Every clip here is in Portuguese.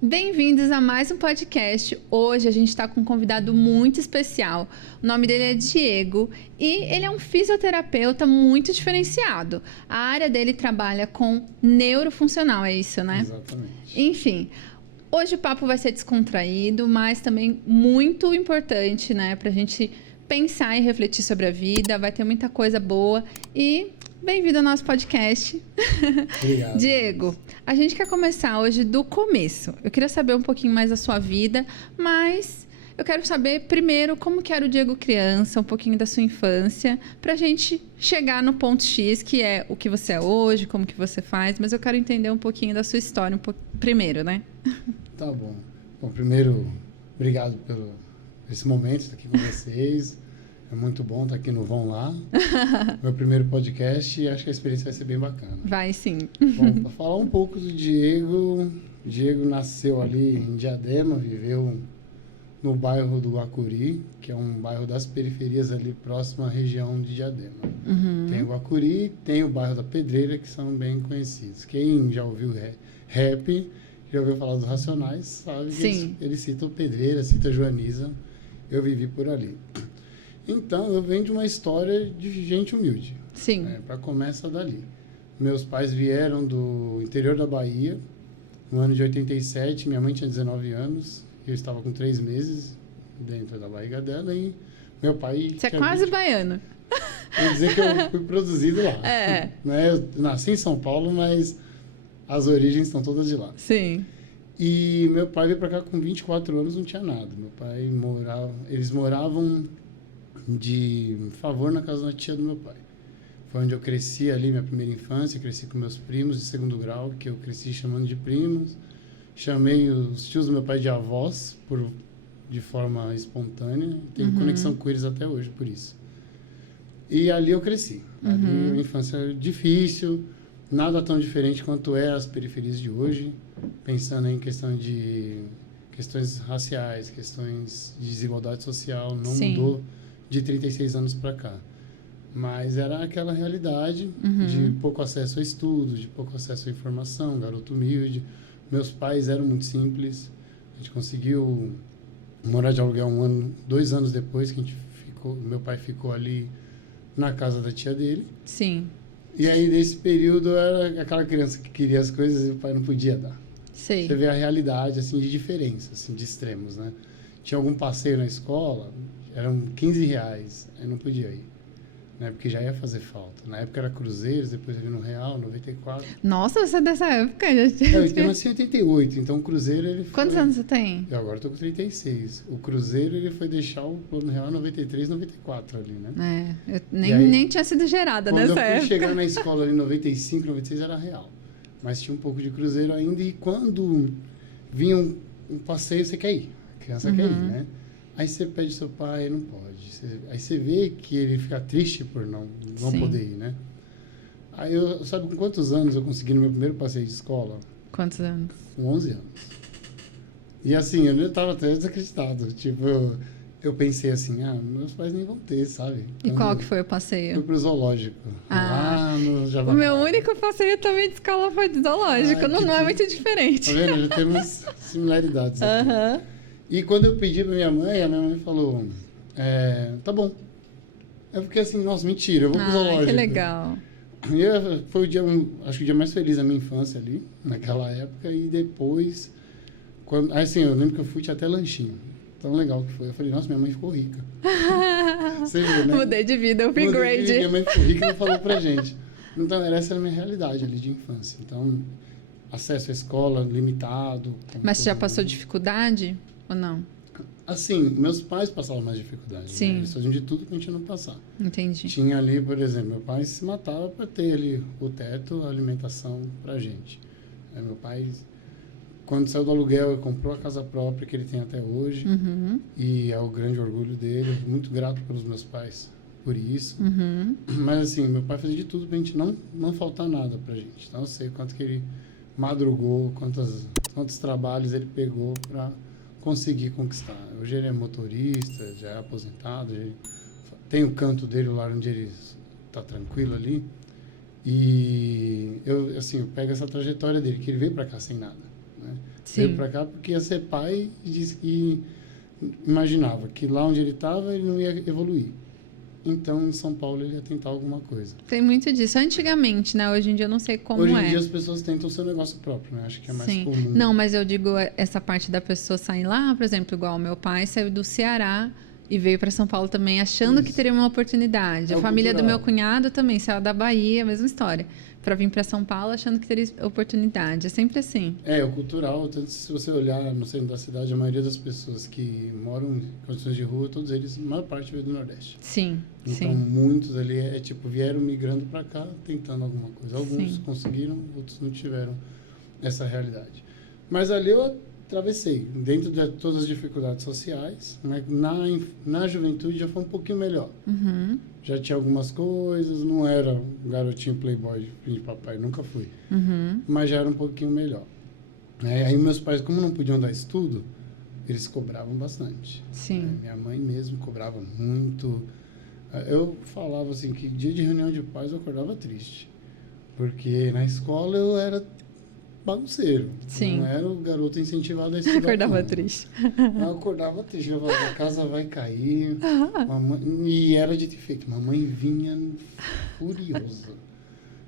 Bem-vindos a mais um podcast. Hoje a gente está com um convidado muito especial. O nome dele é Diego e ele é um fisioterapeuta muito diferenciado. A área dele trabalha com neurofuncional, é isso, né? Exatamente. Enfim, hoje o papo vai ser descontraído, mas também muito importante, né? Pra gente pensar e refletir sobre a vida. Vai ter muita coisa boa e... Bem-vindo ao nosso podcast. Obrigado. Diego, a gente quer começar hoje do começo. Eu queria saber um pouquinho mais da sua vida, mas eu quero saber primeiro como que era o Diego criança, um pouquinho da sua infância, pra gente chegar no ponto X, que é o que você é hoje, como que você faz, mas eu quero entender um pouquinho da sua história primeiro, né? Tá bom. Bom, primeiro, obrigado por esse momento, estar aqui com vocês. É muito bom estar aqui no Vão Lá. Meu primeiro podcast e acho que a experiência vai ser bem bacana. Vai sim. Bom, para falar um pouco do Diego, o Diego nasceu ali em Diadema, viveu no bairro do Guacuri, que é um bairro das periferias ali próximo à região de Diadema. Tem o Guacuri, tem o bairro da Pedreira, que são bem conhecidos. Quem já ouviu rap, já ouviu falar dos Racionais, sabe que eles citam Pedreira, citam Joaniza. Eu vivi por ali. Então, eu venho de uma história de gente humilde. Sim. Para começar dali. Meus pais vieram do interior da Bahia, no ano de 87. Minha mãe tinha 19 anos. Eu estava com 3 meses dentro da barriga dela e meu pai... Você é quase baiano. Quer dizer que eu fui produzido lá. É. Né? Eu nasci em São Paulo, mas as origens estão todas de lá. Sim. E meu pai veio para cá com 24 anos, não tinha nada. Meu pai eles moravam de favor na casa da tia do meu pai. Foi onde eu cresci ali, minha primeira infância, cresci com meus primos de segundo grau, que eu cresci chamando de primos. Chamei os tios do meu pai de avós, de forma espontânea. Tenho conexão com eles até hoje, por isso. E ali eu cresci. Ali uma infância difícil, nada tão diferente quanto é as periferias de hoje, pensando em questões raciais, questões de desigualdade social, não mudou de 36 anos para cá. Mas era aquela realidade de pouco acesso a estudo, de pouco acesso à informação, garoto humilde. Meus pais eram muito simples. A gente conseguiu morar de aluguel 2 anos depois que meu pai ficou ali na casa da tia dele. Sim. E aí, nesse período, eu era aquela criança que queria as coisas e o pai não podia dar. Sei. Você vê a realidade, assim, de diferença, assim, de extremos, né? Tinha algum passeio na escola, eram 15 reais, aí não podia ir, né? Porque já ia fazer falta. Na época era cruzeiros, depois eu vi no Real, 94. Nossa, você é dessa época? Eu nasci em 88, então o cruzeiro ele foi... Quantos anos você tem? Eu agora tô com 36. O cruzeiro ele foi deixar o plano real em 93, 94 ali, né? Eu nem tinha sido gerada nessa época. Quando eu fui chegar na escola ali em 95, 96 era real. Mas tinha um pouco de cruzeiro ainda e quando vinha um passeio, você quer ir. A criança quer ir, né? Aí você pede seu pai, não pode. Aí você vê que ele fica triste por não poder ir, né? Aí sabe com quantos anos eu consegui no meu primeiro passeio de escola? Quantos anos? Com 11 anos. E assim, eu estava até desacreditado. Tipo, eu pensei assim, meus pais nem vão ter, sabe? E qual que foi o passeio? Fui pro zoológico. Lá no Javaí. O meu único passeio também de escola foi de zoológico. Não é muito diferente. Tá vendo? Já temos similaridades aqui. E quando eu pedi pra minha mãe falou, tá bom. Eu fiquei assim, nossa, mentira, eu vou pro zoológico. Que legal. E foi acho que o dia mais feliz da minha infância ali, naquela época. E depois, assim, eu lembro que eu fui, tinha até lanchinho. Tão legal que foi. Eu falei, nossa, minha mãe ficou rica. Você viu, né? Mudei de vida, eu upgrade. Minha mãe ficou rica e não falou pra gente. Então, essa era a minha realidade ali de infância. Então, acesso à escola limitado. Mas você já passou dificuldade ou não? Assim, meus pais passavam mais dificuldade. Sim. Né? Eles faziam de tudo pra gente não passar. Entendi. Tinha ali, por exemplo, meu pai se matava para ter ali o teto, a alimentação pra gente. Aí meu pai, quando saiu do aluguel, ele comprou a casa própria que ele tem até hoje. E é o grande orgulho dele. Muito grato pelos meus pais por isso. Mas assim, meu pai fazia de tudo pra gente não faltar nada pra gente. Então eu sei quanto que ele madrugou, quantos trabalhos ele pegou para conseguir conquistar. Hoje ele é motorista, já é aposentado, tem o canto dele lá onde ele está tranquilo ali. E eu pego essa trajetória dele, que ele veio para cá sem nada, né? Veio para cá porque ia ser pai e disse que imaginava que lá onde ele estava ele não ia evoluir. Então, em São Paulo, ele ia tentar alguma coisa. Tem muito disso. Antigamente, né? Hoje em dia eu não sei como Hoje em dia as pessoas tentam o seu negócio próprio, né? Acho que é mais comum. Não, mas eu digo essa parte da pessoa sair lá, por exemplo, igual o meu pai saiu do Ceará e veio para São Paulo também achando que teria uma oportunidade. A família do meu cunhado também saiu da Bahia, a mesma história. Para vir para São Paulo achando que teria oportunidade. É sempre assim. É, o cultural, tanto se você olhar no centro da cidade, a maioria das pessoas que moram em condições de rua, todos eles, a maior parte veio do Nordeste. Sim, então, muitos ali tipo, vieram migrando para cá, tentando alguma coisa. Alguns conseguiram, outros não tiveram essa realidade. Mas ali eu atravessei, dentro de todas as dificuldades sociais, né? Na juventude já foi um pouquinho melhor. Uhum. Já tinha algumas coisas, não era um garotinho playboy de papai, nunca fui. Uhum. Mas já era um pouquinho melhor. Aí meus pais, como não podiam dar estudo, eles cobravam bastante. Sim. Minha mãe mesmo cobrava muito. Eu falava assim que dia de reunião de pais eu acordava triste. Porque na escola eu era bagunceiro. Sim. Não era o garoto incentivado a estudar. Acordava triste. Eu acordava triste. Eu falava, a casa vai cair. Mamãe, e era dito e feito. Mamãe vinha furiosa.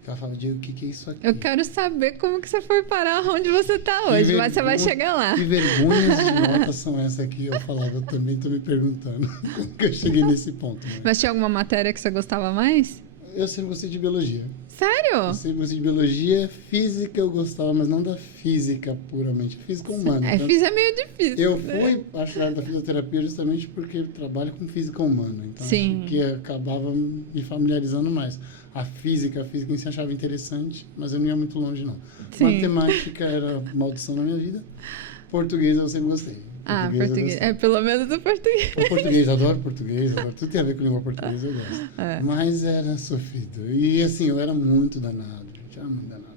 Ela falava, Diego, o que é isso aqui? Eu quero saber como que você foi parar onde você está hoje, mas você vai chegar lá. Que vergonhas de notas são essas aqui? Eu falava, eu também estou me perguntando como que eu cheguei nesse ponto. Né? Mas tinha alguma matéria que você gostava mais? Eu sempre gostei de biologia. Sério? Eu sempre gostei de biologia. Física eu gostava, mas não da física puramente. Física humana. Física é meio difícil. Eu fui bacharel da fisioterapia justamente porque eu trabalho com física humana. Então, acho que acabava me familiarizando mais. A física em si achava interessante, mas eu não ia muito longe, não. Matemática era maldição na minha vida. Português eu sempre gostei. Português. Pelo menos o português. O português, adoro português. Tudo tem a ver com língua portuguesa, eu gosto. Mas era sofrido. E assim, eu era muito danado, gente. Era muito danado.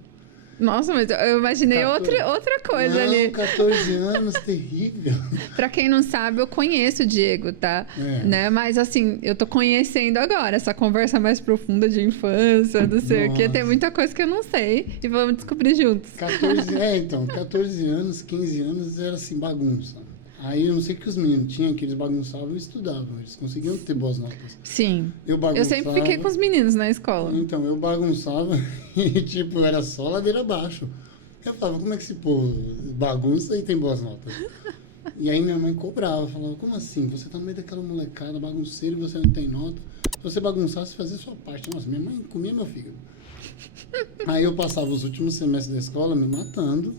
Nossa, mas eu imaginei outra coisa ali. 14 anos, terrível. Pra quem não sabe, eu conheço o Diego, tá? Né? Mas assim, eu tô conhecendo agora essa conversa mais profunda de infância, não sei o quê. Tem muita coisa que eu não sei e vamos descobrir juntos. 14 anos, 15 anos era assim, bagunça. Aí eu não sei o que os meninos tinham, que eles bagunçavam e estudavam. Eles conseguiam ter boas notas. Sim. Eu sempre fiquei com os meninos na escola. Então, eu bagunçava e, tipo, era só ladeira abaixo. Eu falava, como é que esse povo bagunça e tem boas notas? E aí minha mãe cobrava, falava, como assim? Você tá no meio daquela molecada bagunceira e você não tem nota? Se você bagunçasse, fazia sua parte. Nossa, minha mãe comia meu fígado. Aí eu passava os últimos semestres da escola me matando,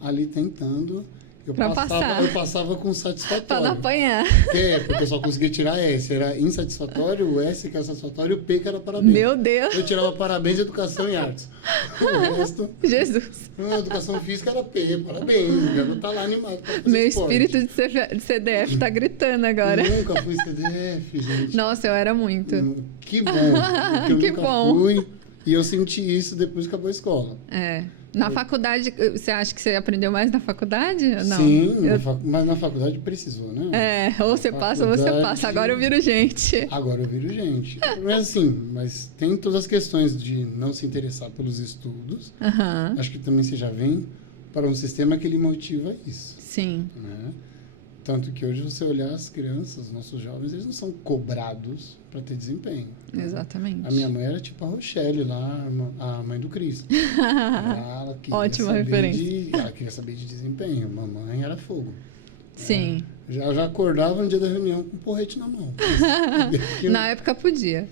ali tentando... Eu passava com satisfatório. Pra não apanhar. Porque eu só conseguia tirar S. Era insatisfatório, o S que era satisfatório, o P que era parabéns. Meu Deus! Eu tirava parabéns, educação e artes. O resto... Jesus! A educação física era P, parabéns. O garoto tá lá animado pra fazer Meu esporte. espírito de CDF tá gritando agora. Eu nunca fui CDF, gente. Nossa, eu era muito. Que bom. Porque eu nunca fui. E eu senti isso depois que acabou a escola. Na faculdade, você acha que você aprendeu mais na faculdade? Não. Sim, mas na faculdade precisou, né? Ou você passa ou você passa. Agora eu viro gente. Agora eu viro gente. Mas assim, tem todas as questões de não se interessar pelos estudos. Acho que também você já vem para um sistema que ele motiva isso. Sim. Né? Tanto que hoje você olhar as crianças, nossos jovens, eles não são cobrados para ter desempenho. Exatamente. Né? A minha mãe era tipo a Rochelle lá, a mãe do Cristo. Ótima referência. Ela queria saber de desempenho. Mamãe era fogo. Sim. Já acordava no dia da reunião com um porrete na mão. Na época podia.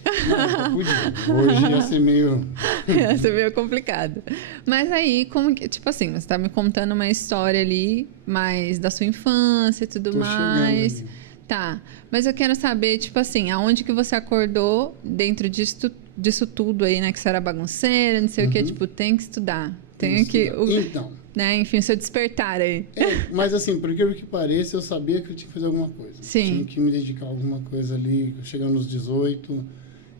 Hoje ia ser meio... Ia ser meio complicado. Mas aí, como que... Tipo assim, você tá me contando uma história ali, mais da sua infância e tudo mais. Tá. Mas eu quero saber, tipo assim, aonde que você acordou dentro disso tudo aí, né? Que você era bagunceira, não sei o quê. Tipo, tem que estudar. Tem que... Então... Né? Enfim, o seu despertar aí. Mas assim, por incrível que pareça, eu sabia que eu tinha que fazer alguma coisa. Sim. Tinha que me dedicar a alguma coisa ali. Chegando nos 18,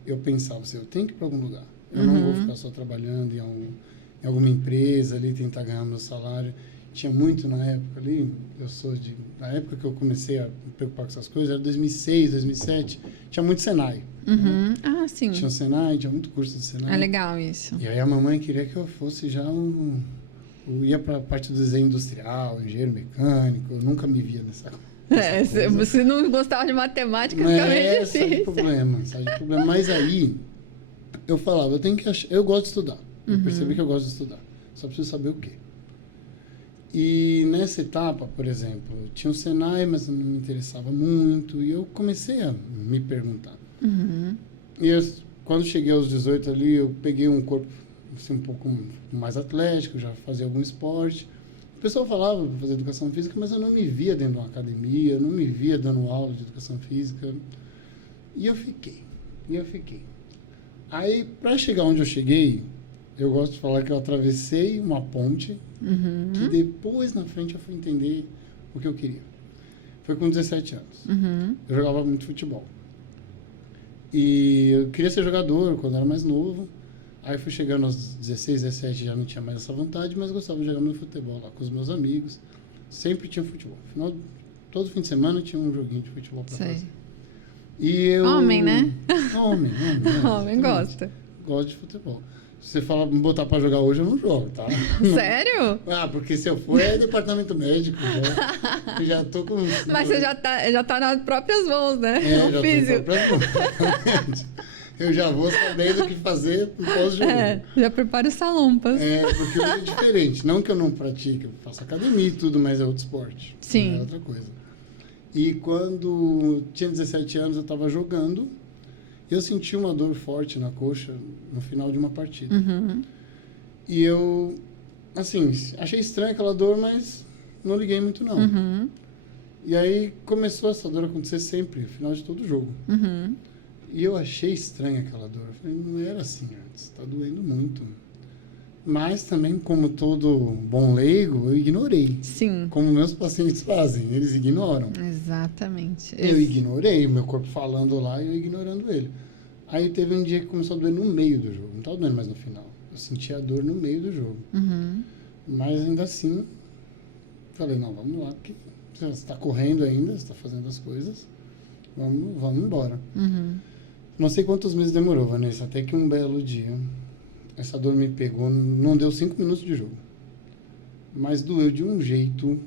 eu pensava assim, eu tenho que ir para algum lugar. Eu não vou ficar só trabalhando em alguma empresa ali, tentar ganhar meu salário. Tinha muito na época ali, na época que eu comecei a me preocupar com essas coisas, era 2006, 2007, tinha muito Senai. Né? Ah, sim. Tinha o Senai, tinha muito curso de Senai. É legal isso. E aí a mamãe queria que eu fosse já Eu ia para a parte do desenho industrial, engenheiro mecânico, eu nunca me via nessa Você não gostava de matemática, fica meio sai de problema. Mas aí, eu falava, eu gosto de estudar. Eu percebi que eu gosto de estudar. Só preciso saber o quê. E nessa etapa, por exemplo, tinha o Senai, mas não me interessava muito. E eu comecei a me perguntar. E quando cheguei aos 18 ali, eu peguei um corpo assim, um pouco mais atlético, já fazia algum esporte. O pessoal falava para fazer educação física, mas eu não me via dentro de uma academia, eu não me via dando aula de educação física. E eu fiquei. Aí, para chegar onde eu cheguei, eu gosto de falar que eu atravessei uma ponte, que depois, na frente, eu fui entender o que eu queria. Foi com 17 anos. Eu jogava muito futebol. E eu queria ser jogador quando era mais novo. Aí fui chegando aos 16, 17, já não tinha mais essa vontade, mas gostava de jogar meu futebol lá com os meus amigos. Sempre tinha futebol. Afinal, todo fim de semana tinha um joguinho de futebol pra fazer. E eu... Homem, né? Homem. Homem gosta. Gosto de futebol. Se você falar me botar pra jogar hoje, eu não jogo, tá? Sério? Porque se eu for, é departamento médico. Já tô com... Mas você já tá nas próprias mãos, né? Já no físico. Eu já vou sabendo o que fazer no pós-jogo. Já prepara os salompas. Porque hoje é diferente. Não que eu não pratique, eu faço academia e tudo, mas é outro esporte. Sim. É outra coisa. E quando tinha 17 anos, eu estava jogando, eu senti uma dor forte na coxa no final de uma partida. E eu, assim, achei estranha aquela dor, mas não liguei muito não. E aí começou essa dor a acontecer sempre, no final de todo jogo. E eu achei estranha aquela dor. Eu falei, não era assim antes, está doendo muito. Mas também, como todo bom leigo, eu ignorei. Sim. Como meus pacientes fazem, eles ignoram. Exatamente. Eu ignorei, o meu corpo falando lá e eu ignorando ele. Aí teve um dia que começou a doer no meio do jogo, não estava doendo mais no final. Eu sentia a dor no meio do jogo. Mas ainda assim, falei, não, vamos lá, porque você está correndo ainda, você está fazendo as coisas, vamos embora. Não sei quantos meses demorou, Vanessa, até que um belo dia, essa dor me pegou, não deu 5 minutos de jogo. Mas doeu de um jeito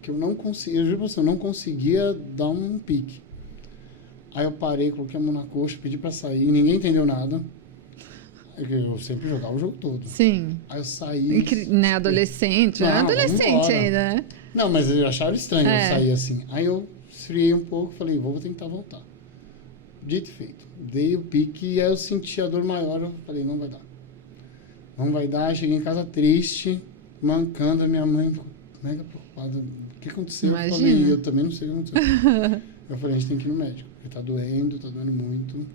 que eu não conseguia, eu juro pra você, eu não conseguia dar um pique. Aí eu parei, coloquei a mão na coxa, pedi pra sair, ninguém entendeu nada. Eu sempre jogava o jogo todo. Sim. Aí eu saí... Né, adolescente, não, adolescente ainda, né? Não, mas eu achava estranho eu sair assim. Aí eu esfriei um pouco, falei, vou tentar voltar. Dito e feito. Dei o pique e aí eu senti a dor maior, eu falei, não vai dar. Não vai dar, cheguei em casa triste, mancando, a minha mãe ficou mega preocupada. O que aconteceu? Imagina. Eu falei, eu também não sei o que aconteceu. Eu falei, a gente tem que ir no médico, porque tá doendo muito.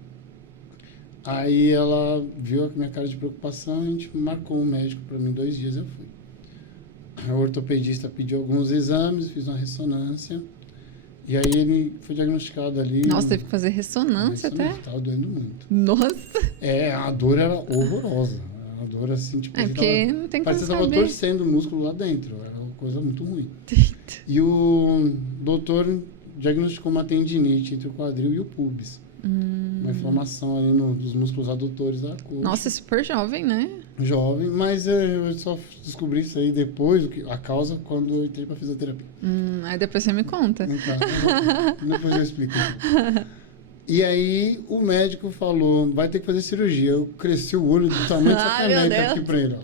Aí ela viu a minha cara de preocupação, a gente marcou um médico para mim, 2 dias eu fui. O ortopedista pediu alguns exames, fiz uma ressonância, e aí ele foi diagnosticado ali... Nossa, teve que fazer ressonância até? Tava doendo muito. Nossa! A dor era horrorosa. A dor assim, tipo... Porque não tem como parecia que tava torcendo o músculo lá dentro, era uma coisa muito ruim. E o doutor diagnosticou uma tendinite entre o quadril e o pubis. Uma inflamação ali nos músculos adutores da coxa. Nossa, super jovem, né? Jovem, mas eu só descobri isso aí depois, a causa, quando eu entrei pra fisioterapia. Aí depois você me conta. Então, depois eu explico. E aí o médico falou, vai ter que fazer cirurgia. Eu cresci o olho do tamanho dessa caneca aqui pra ele.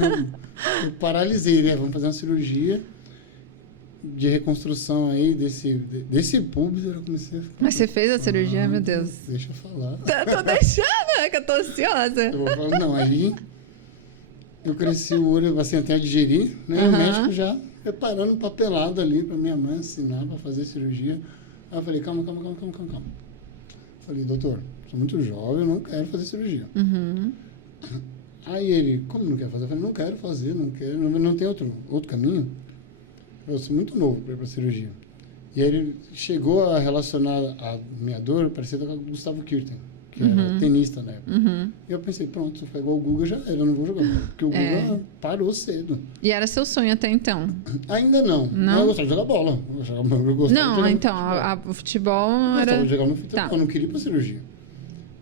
Eu paralisei, né? Vamos fazer uma cirurgia de reconstrução aí desse público. Eu comecei a ficar... Mas você fez a cirurgia, meu Deus? Deixa eu falar. Tô deixando, é que eu tô ansiosa. Eu vou falar, não, aí eu cresci o olho, assim, até a digerir, né? O médico já preparando papelado ali pra minha mãe assinar pra fazer cirurgia. Aí eu falei, calma. Falei, doutor, sou muito jovem, eu não quero fazer cirurgia. Aí ele, como não quer fazer? Eu falei, não quero fazer, não tem outro caminho. Eu sou muito novo para ir para cirurgia. E aí ele chegou a relacionar a minha dor parecida com a do Gustavo Kirten, que era tenista na época. E eu pensei, pronto, se for igual o Guga, já era, eu não vou jogar mais, porque o Guga parou cedo. E era seu sonho até então? Ainda não. Eu gostava de jogar bola. O futebol era... Eu gostava de jogar no futebol, eu não queria ir para cirurgia.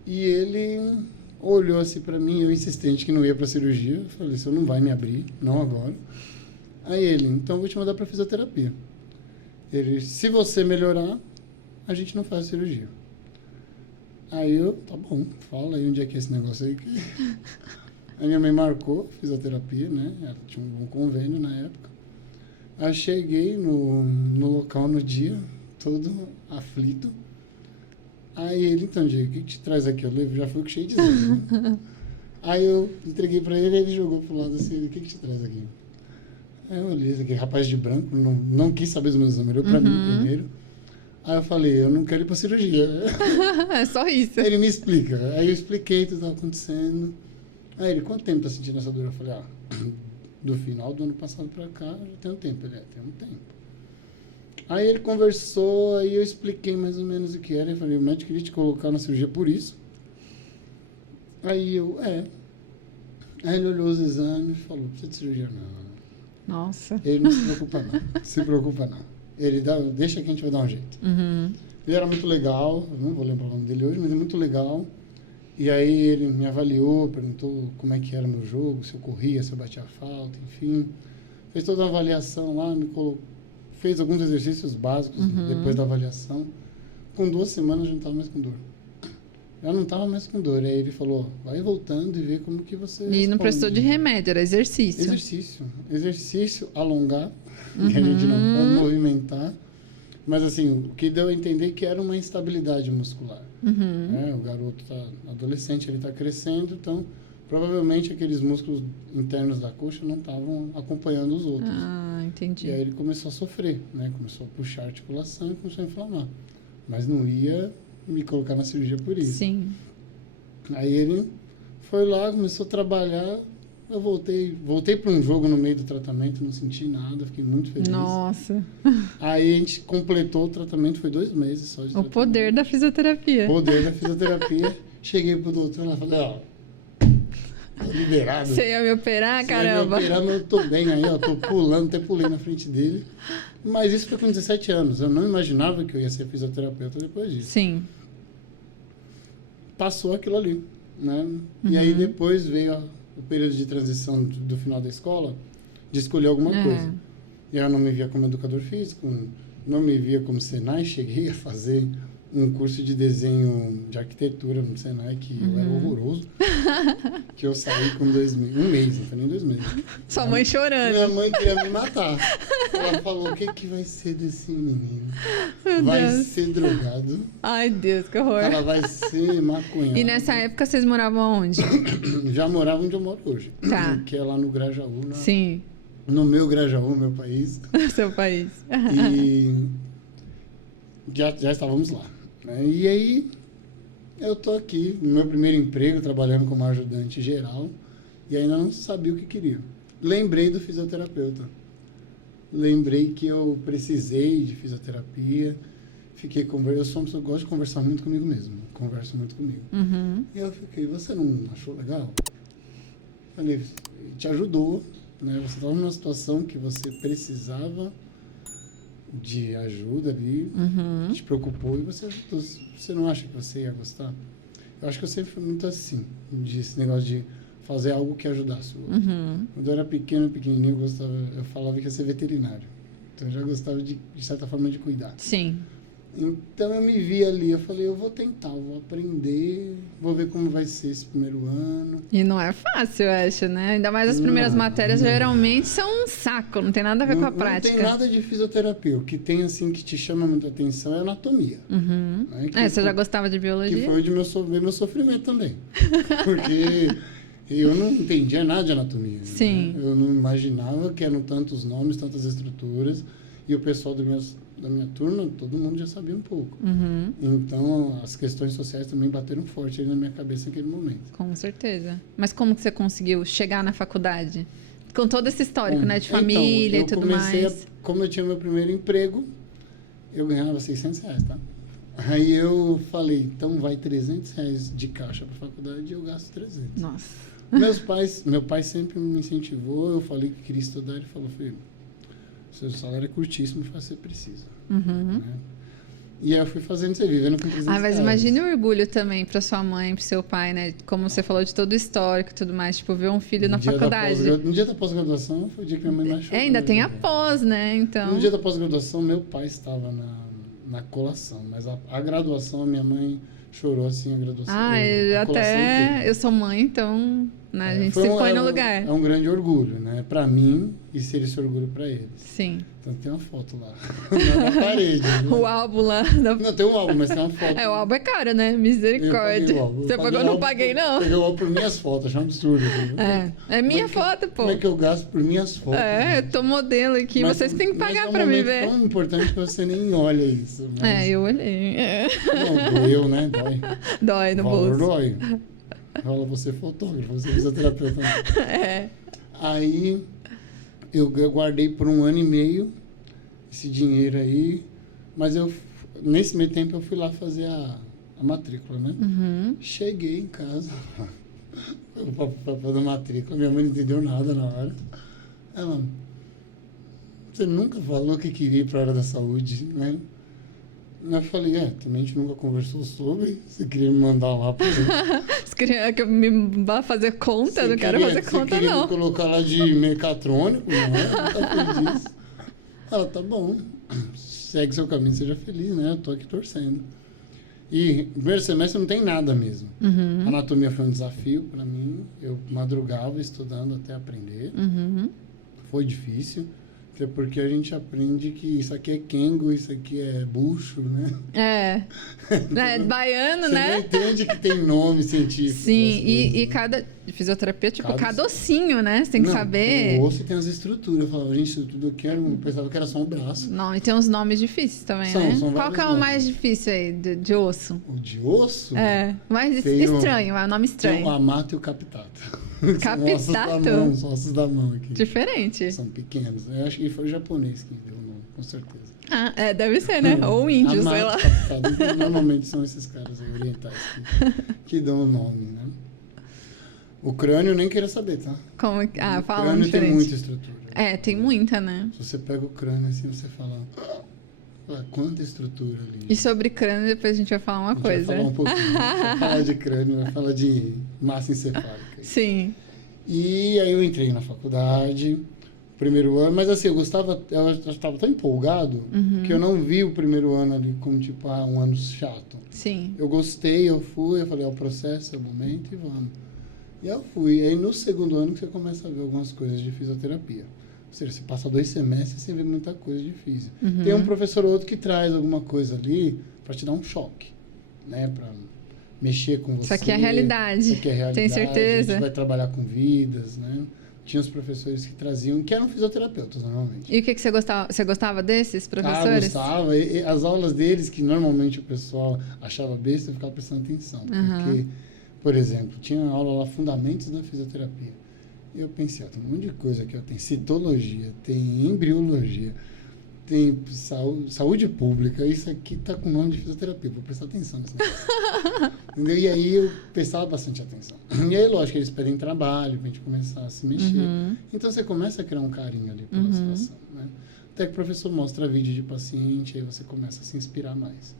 E ele olhou assim pra mim, eu insistente que não ia pra cirurgia. Eu falei, você não vai me abrir, não agora. Aí ele, então eu vou te mandar pra fisioterapia. Ele, se você melhorar, a gente não faz cirurgia. Aí eu, tá bom, fala aí onde é que é esse negócio aí. Aí minha mãe marcou fisioterapia, né? Ela tinha um bom convênio na época. Aí eu cheguei no local no dia, todo aflito. Aí ele, então, Diego, o que te traz aqui? Eu levo, já fui cheio de zero, né? Aí eu entreguei pra ele, ele jogou pro lado assim, o que te traz aqui? Aí eu olhei, aquele rapaz de branco, não quis saber os meus exames, olhou pra mim primeiro. Aí eu falei, eu não quero ir pra cirurgia. É só isso. Aí ele me explica. Aí eu expliquei tudo que estava acontecendo. Aí ele, quanto tempo tá sentindo essa dor? Eu falei, do final do ano passado pra cá, já tem um tempo. Ele, tem um tempo. Aí ele conversou, aí eu expliquei mais ou menos o que era. Eu falei, o médico queria te colocar na cirurgia por isso. Aí eu, Aí ele olhou os exames e falou, precisa de cirurgia não. Nossa. Ele não se preocupa não, se preocupa não. Ele deixa que a gente vai dar um jeito. Ele era muito legal, eu não vou lembrar o nome dele hoje, mas é muito legal. E aí ele me avaliou, perguntou como é que era no jogo, se eu corria, se eu batia falta, enfim. Fez toda uma avaliação lá, fez alguns exercícios básicos depois da avaliação. Com 2 semanas eu já não estava mais com dor. Eu não estava mais com dor. Aí ele falou, vai voltando e vê como que você E não precisou de remédio, era exercício. Exercício, alongar, que a gente não pode movimentar. Mas assim, o que deu a entender que era uma instabilidade muscular. O garoto tá adolescente, ele está crescendo, então provavelmente aqueles músculos internos da coxa não estavam acompanhando os outros. Ah, entendi. E aí ele começou a sofrer, né? Começou a puxar a articulação e começou a inflamar. Mas não ia me colocar na cirurgia por isso. Sim. Aí ele foi lá, começou a trabalhar. Eu voltei para um jogo no meio do tratamento, não senti nada, fiquei muito feliz. Nossa. Aí a gente completou o tratamento, foi 2 meses só de O tratamento. poder da fisioterapia. Poder da fisioterapia. Cheguei pro doutor e falei, tô liberado. Você ia me operar, caramba? Você ia me operar, mas eu tô bem aí, tô pulando, até pulei na frente dele. Mas isso foi com 17 anos. Eu não imaginava que eu ia ser fisioterapeuta depois disso. Sim. Passou aquilo ali, né? E aí depois veio o período de transição do final da escola, de escolher alguma coisa. E eu não me via como educador físico, não me via como Senai. Cheguei a fazer um curso de desenho de arquitetura no Senai, que eu era horroroso. Que eu saí com 2 meses, 1 mês, não foi nem 2 meses. Sua mãe chorando. Minha mãe queria me matar. Ela falou, o que vai ser desse menino? Meu Vai Deus. ser drogado. Ai, Deus, que horror. Ela vai ser maconhado. E nessa época vocês moravam onde? Já morava onde eu moro hoje. Tá. Que é lá no Grajaú. Sim. No meu Grajaú, meu país. Seu país. E já estávamos lá. Né? E aí, eu tô aqui, no meu primeiro emprego, trabalhando como ajudante geral, e ainda não sabia o que queria. Lembrei do fisioterapeuta. Lembrei que eu precisei de fisioterapia. Fiquei conversando. Eu sou uma pessoa que gosta de conversar muito comigo mesmo. Converso muito comigo. E eu fiquei, você não achou legal? Falei, te ajudou, né? Você estava numa situação que você precisava de ajuda ali, te preocupou e você ajudou. Você não acha que você ia gostar? Eu acho que eu sempre fui muito assim, desse negócio de fazer algo que ajudasse o outro. Quando eu era pequenininho, eu falava que ia ser veterinário. Então eu já gostava de certa forma de cuidar. Sim. Então eu me vi ali, eu falei, eu vou tentar, eu vou aprender, vou ver como vai ser esse primeiro ano. E não é fácil, eu acho, né? Ainda mais as primeiras matérias geralmente são um saco, não tem nada a ver com a prática. Não tem nada de fisioterapia. O que tem, assim, que te chama muita atenção é anatomia. Né? Você já gostava de biologia? Que foi onde meu sofrimento também. Porque eu não entendia nada de anatomia. Sim. Né? Eu não imaginava que eram tantos nomes, tantas estruturas. E o pessoal da minha turma, todo mundo já sabia um pouco. Então, as questões sociais também bateram forte aí na minha cabeça naquele momento. Com certeza. Mas como que você conseguiu chegar na faculdade? Com todo esse histórico, né? De família e tudo mais. Como eu tinha meu primeiro emprego, eu ganhava R$600, tá? Aí eu falei, então vai R$300 de caixa para a faculdade e eu gasto 300. Nossa. Meu pai sempre me incentivou, eu falei que queria estudar, ele falou, filho, seu salário é curtíssimo, faz o que você precisa. Né? E aí eu fui fazendo isso aí, vivendo com 300 Ah, mas reais. imagine o orgulho também pra sua mãe, pro seu pai, né? Como você falou de todo o histórico e tudo mais, tipo, ver um filho na faculdade. No dia da pós-graduação foi o dia que minha mãe mais chorou. Ainda tem a vida. pós, né? Então. No dia da pós-graduação, meu pai estava na colação, mas a graduação, minha mãe chorou assim, a graduação. Ah, a colação inteira. eu sou mãe, então, né, a gente Foi se põe no lugar. É um grande orgulho, né? Pra mim e ser esse orgulho pra eles. Sim. Então tem uma foto lá na parede. Né? O álbum lá. Da... Não, tem um álbum, mas tem uma foto. É, o álbum é caro, né? Misericórdia. Você pagou? Eu não paguei, não. Peguei o álbum por minhas fotos, achei um absurdo. É minha foto, pô. Como é que eu gasto por minhas fotos? É, eu tô modelo aqui, Mas, vocês têm que pagar é um pra me momento ver. tão importante que você nem olha isso. Mas... Eu olhei. Não, doeu, né? Dói. Dói no o valor bolso. dói. Fala, você é fotógrafo, você é fisioterapeuta. Aí eu guardei por 1 ano e meio esse dinheiro aí, mas nesse meio tempo eu fui lá fazer a matrícula, né? Uhum. Cheguei em casa, o papel da matrícula, minha mãe não entendeu nada na hora. Ela, você nunca falou que queria ir para a área da saúde, né? Eu falei, também a gente nunca conversou sobre, você queria me mandar lá pra Você queria que eu me vá fazer conta? Eu não quero fazer conta, você queria não. me colocar lá de mecatrônico, não tá feliz. Ela, tá bom, segue seu caminho, seja feliz, né? Eu tô aqui torcendo. E no primeiro semestre não tem nada mesmo. Uhum. Anatomia foi um desafio para mim, eu madrugava estudando até aprender. Uhum. Foi difícil. Até porque a gente aprende que isso aqui é Kengo, isso aqui é bucho, né? Baiano, Você né? não entende que tem nome científico. Sim, e cada fisioterapia, cada ossinho, né? Você tem que saber. Tem o osso e tem as estruturas. Eu falava, gente, isso tudo aqui eu pensava que era só um braço. Não, e tem uns nomes difíceis também, né? Qual que é o mais difícil aí de osso? O de osso? Mais estranho, é um nome estranho. Tem o amato e o capitato. Capitato? São ossos da mão aqui. Diferente. São pequenos. Eu acho que foi o japonês que deu o nome, com certeza. Deve ser, né? Ou o índio, amato, sei lá. Capitado. Normalmente são esses caras aí, orientais que dão o nome, né? O crânio eu nem queria saber, tá? Como? Fala crânio diferente. tem muita estrutura. Tem muita, né? Se você pega o crânio assim, você fala... quanta estrutura ali. E sobre crânio, depois a gente vai falar uma coisa. Vai falar um pouquinho. Vai falar de crânio, vai falar de massa encefálica. Sim. E aí eu entrei na faculdade, primeiro ano, mas assim, eu estava tão empolgado que eu não vi o primeiro ano ali como tipo, um ano chato. Sim. Eu gostei, eu fui, eu falei, é o processo, é o momento e vamos. E eu fui. E aí no segundo ano que você começa a ver algumas coisas de fisioterapia. Ou seja, você passa 2 semestres sem ver muita coisa de física. Tem um professor ou outro que traz alguma coisa ali para te dar um choque, né? Para mexer com você. Isso aqui é a realidade. Isso aqui é a realidade. Tem certeza? A gente vai trabalhar com vidas, né? Tinha os professores que traziam, que eram fisioterapeutas normalmente. E o que você gostava? Você gostava desses professores? Gostava. E as aulas deles, que normalmente o pessoal achava besta, eu ficava prestando atenção. Porque, por exemplo, tinha aula lá, Fundamentos da Fisioterapia. E eu pensei, tem um monte de coisa aqui. Tem citologia, tem embriologia, tem saúde pública. Isso aqui tá com o nome de fisioterapia. Vou prestar atenção nisso. Entendeu? E aí eu prestava bastante atenção. E aí, lógico, eles pedem trabalho pra gente começar a se mexer. Então você começa a criar um carinho ali pela situação, né? Até que o professor mostra vídeo de paciente, aí você começa a se inspirar mais.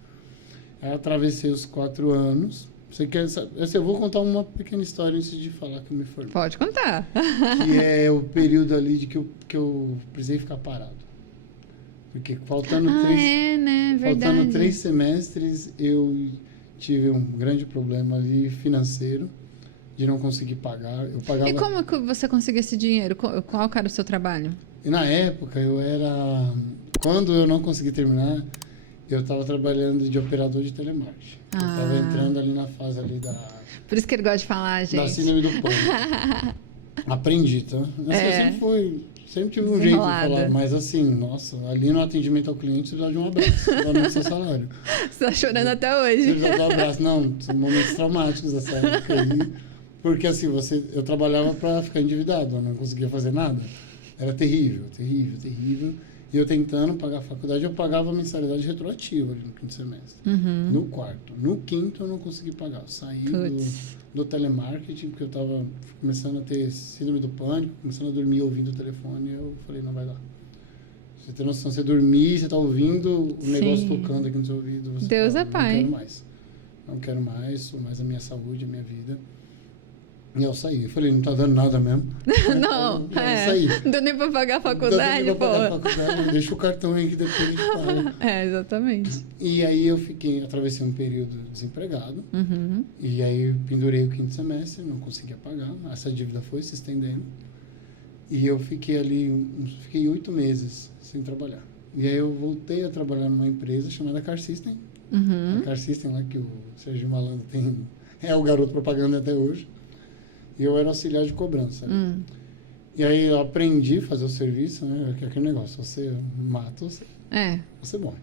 Aí eu atravessei os 4 anos. Você quer saber? Eu vou contar uma pequena história antes de falar que eu me formei. Pode contar. Que é o período ali de que eu precisei ficar parado. Porque faltando faltando 3 semestres, eu tive um grande problema ali financeiro de não conseguir pagar. Eu pagava... E como que você conseguiu esse dinheiro? Qual era o seu trabalho? E na época, quando eu não consegui terminar, eu estava trabalhando de operador de telemarketing. Eu estava entrando ali na fase ali Por isso que ele gosta de falar, gente. Da síndrome do pânico. Aprendi, tá? Eu sempre tive um jeito de falar, mas assim, nossa, ali no atendimento ao cliente você precisa de um abraço, no seu salário. Você tá chorando até hoje. Você precisa de um abraço. Não, são momentos traumáticos dessa época aí. Porque assim, eu trabalhava para ficar endividado, eu não conseguia fazer nada. Era terrível, terrível, terrível. E eu tentando pagar a faculdade, eu pagava a mensalidade retroativa ali no 5º semestre. No 4º. No 5º eu não consegui pagar. Eu saí do telemarketing, porque eu estava começando a ter síndrome do pânico, começando a dormir ouvindo o telefone, e eu falei, não vai dar. Você tem noção, você dormir, você tá ouvindo o negócio Sim. tocando aqui no seu ouvido. Você Deus fala, é pai. Não quero mais. Não quero mais, sou mais a minha saúde, a minha vida. E eu saí. Eu falei, não tá dando nada mesmo. Não, Eu saí. não deu nem pra pagar a Não dá faculdade, pra pô. pagar a faculdade, deixa o cartão aí que depois a gente paga. É, exatamente. E aí eu atravessei um período desempregado. Uhum. E aí pendurei o quinto semestre, não conseguia pagar. Essa dívida foi se estendendo. E eu fiquei ali, fiquei 8 meses sem trabalhar. E aí eu voltei a trabalhar numa empresa chamada Car System. Uhum. A Car System lá que o Sérgio Malandro é o garoto propaganda até hoje. E eu era auxiliar de cobrança. E aí eu aprendi a fazer o serviço, né? Que é aquele negócio, você mata, você morre.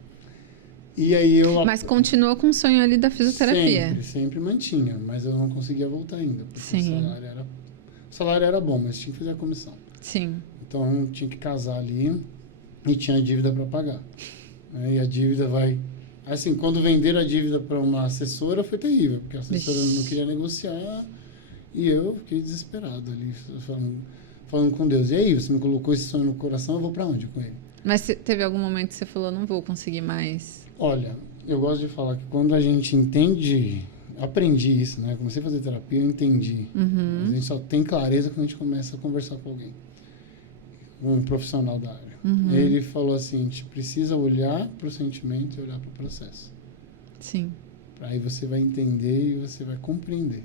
E aí eu... Mas continuou com o sonho ali da fisioterapia. Sempre mantinha, mas eu não conseguia voltar ainda. Porque Sim. o salário era bom, mas tinha que fazer a comissão. Sim. Então tinha que casar ali e tinha a dívida para pagar. E a dívida vai... Assim, quando venderam a dívida para uma assessora foi terrível, porque a assessora não queria negociar e eu fiquei desesperado ali, falando com Deus. E aí, você me colocou esse sonho no coração, eu vou para onde com ele? Mas teve algum momento que você falou, não vou conseguir mais? Olha, eu gosto de falar que quando a gente entende... Aprendi isso, né? Comecei a fazer terapia, eu entendi. Uhum. A gente só tem clareza quando a gente começa a conversar com alguém. Um profissional da área. Uhum. Ele falou assim, a gente precisa olhar para o sentimento e olhar para o processo. Sim. Aí você vai entender e você vai compreender.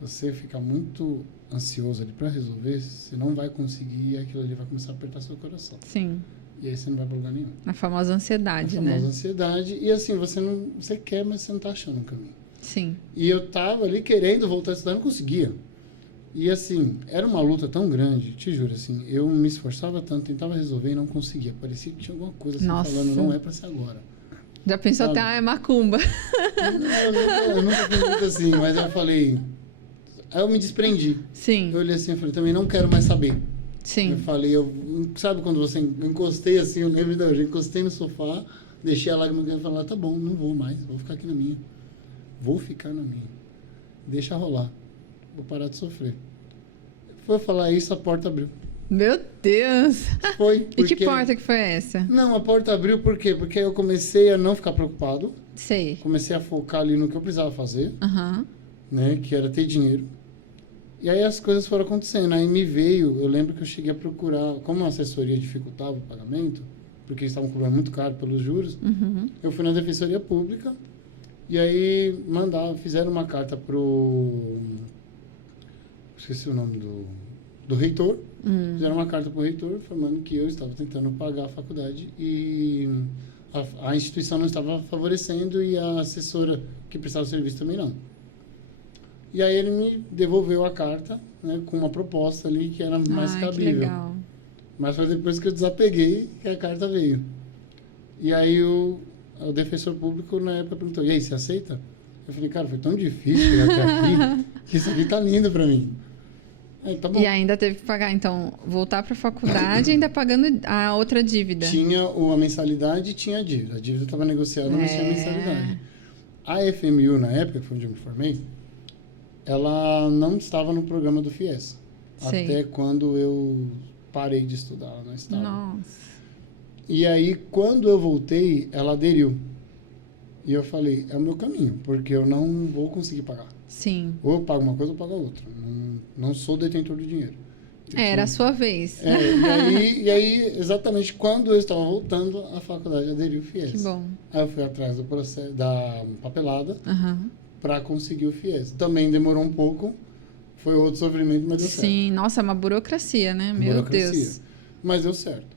Se você ficar muito ansioso ali para resolver, você não vai conseguir e aquilo ali vai começar a apertar seu coração. Sim. E aí você não vai para lugar nenhum. A famosa ansiedade, A famosa né? ansiedade. E assim, você quer, mas você não está achando um caminho. Sim. E eu tava ali querendo voltar a estudar, não conseguia. E assim, era uma luta tão grande, te juro, assim, eu me esforçava tanto, tentava resolver e não conseguia. Parecia que tinha alguma coisa assim Nossa. falando, não é pra ser agora. Já pensou Sabe? até, é macumba. Eu nunca fiz muito assim, mas eu falei. Aí eu me desprendi. Sim. Eu olhei assim e falei, também não quero mais saber. Sim. Eu falei, sabe quando você encostei assim, eu lembro da hoje, encostei no sofá, deixei a lágrima e falei, tá bom, não vou mais, vou ficar aqui na minha. Vou ficar na minha. Deixa rolar. Vou parar de sofrer. Foi falar isso, a porta abriu. Meu Deus. Foi. E Porque... que porta que foi essa? Não, a porta abriu por quê? Porque eu comecei a não ficar preocupado. Sei. Comecei a focar ali no que eu precisava fazer, Aham. né? Que era ter dinheiro. E aí as coisas foram acontecendo. Aí me veio, eu lembro que eu cheguei a procurar, como a assessoria dificultava o pagamento, porque eles estavam cobrando muito caro pelos juros, Uhum. eu fui na Defensoria Pública e aí fizeram uma carta pro... Esqueci o nome do reitor. Fizeram uma carta pro reitor informando que eu estava tentando pagar a faculdade e a instituição não estava favorecendo e a assessora que prestava o serviço também não. E aí ele me devolveu a carta, né, com uma proposta ali que era mais cabível. Que legal. Mas foi depois que eu desapeguei que a carta veio. E aí o defensor público na época perguntou, e aí, você aceita? Eu falei, cara, foi tão difícil chegar até aqui, que isso aqui tá lindo pra mim. Aí, tá bom. E ainda teve que pagar, então, voltar para a faculdade ainda pagando a outra dívida. Tinha a mensalidade e tinha a dívida. A dívida estava negociada, mas tinha a mensalidade. A FMU, na época, que foi onde eu me formei, ela não estava no programa do FIES. Sei. Até quando eu parei de estudar, ela não estava. Nossa. E aí, quando eu voltei, ela aderiu. E eu falei, é o meu caminho, porque eu não vou conseguir pagar. Sim. Ou eu pago uma coisa ou eu pago a outra. Não sou detentor do dinheiro. Era a sua vez. E aí, exatamente quando eu estava voltando, a faculdade aderiu o FIES. Que bom. Aí eu fui atrás do processo, da papelada Aham. para conseguir o FIES. Também demorou um pouco, foi outro sofrimento, mas deu certo. Sim, nossa, é uma burocracia, né? Meu Deus. Mas deu certo.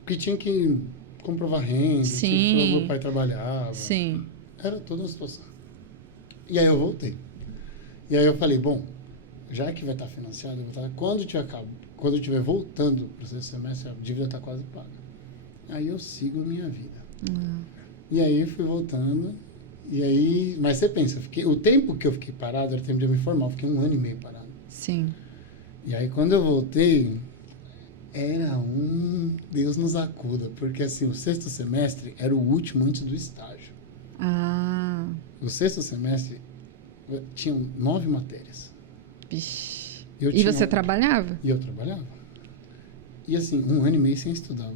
Porque tinha que comprovar renda, tinha que Sim. provar que meu pai trabalhava. Sim. Era toda uma situação. E aí eu voltei. E aí eu falei, bom, já que vai estar financiado, eu vou estar... quando eu estiver voltando para o sexto semestre, a dívida está quase paga. Aí eu sigo a minha vida. E aí fui voltando. E aí, mas você pensa, o tempo que eu fiquei parado era o tempo de eu me formar. Eu fiquei 1 ano e meio parado. Sim. E aí quando eu voltei, era Deus nos acuda. Porque assim, o sexto semestre era o último antes do estágio. Ah. O sexto semestre tinham 9 matérias. Vixe. Eu E tinha você trabalhava? E eu trabalhava. E assim, 1 ano e meio sem estudar.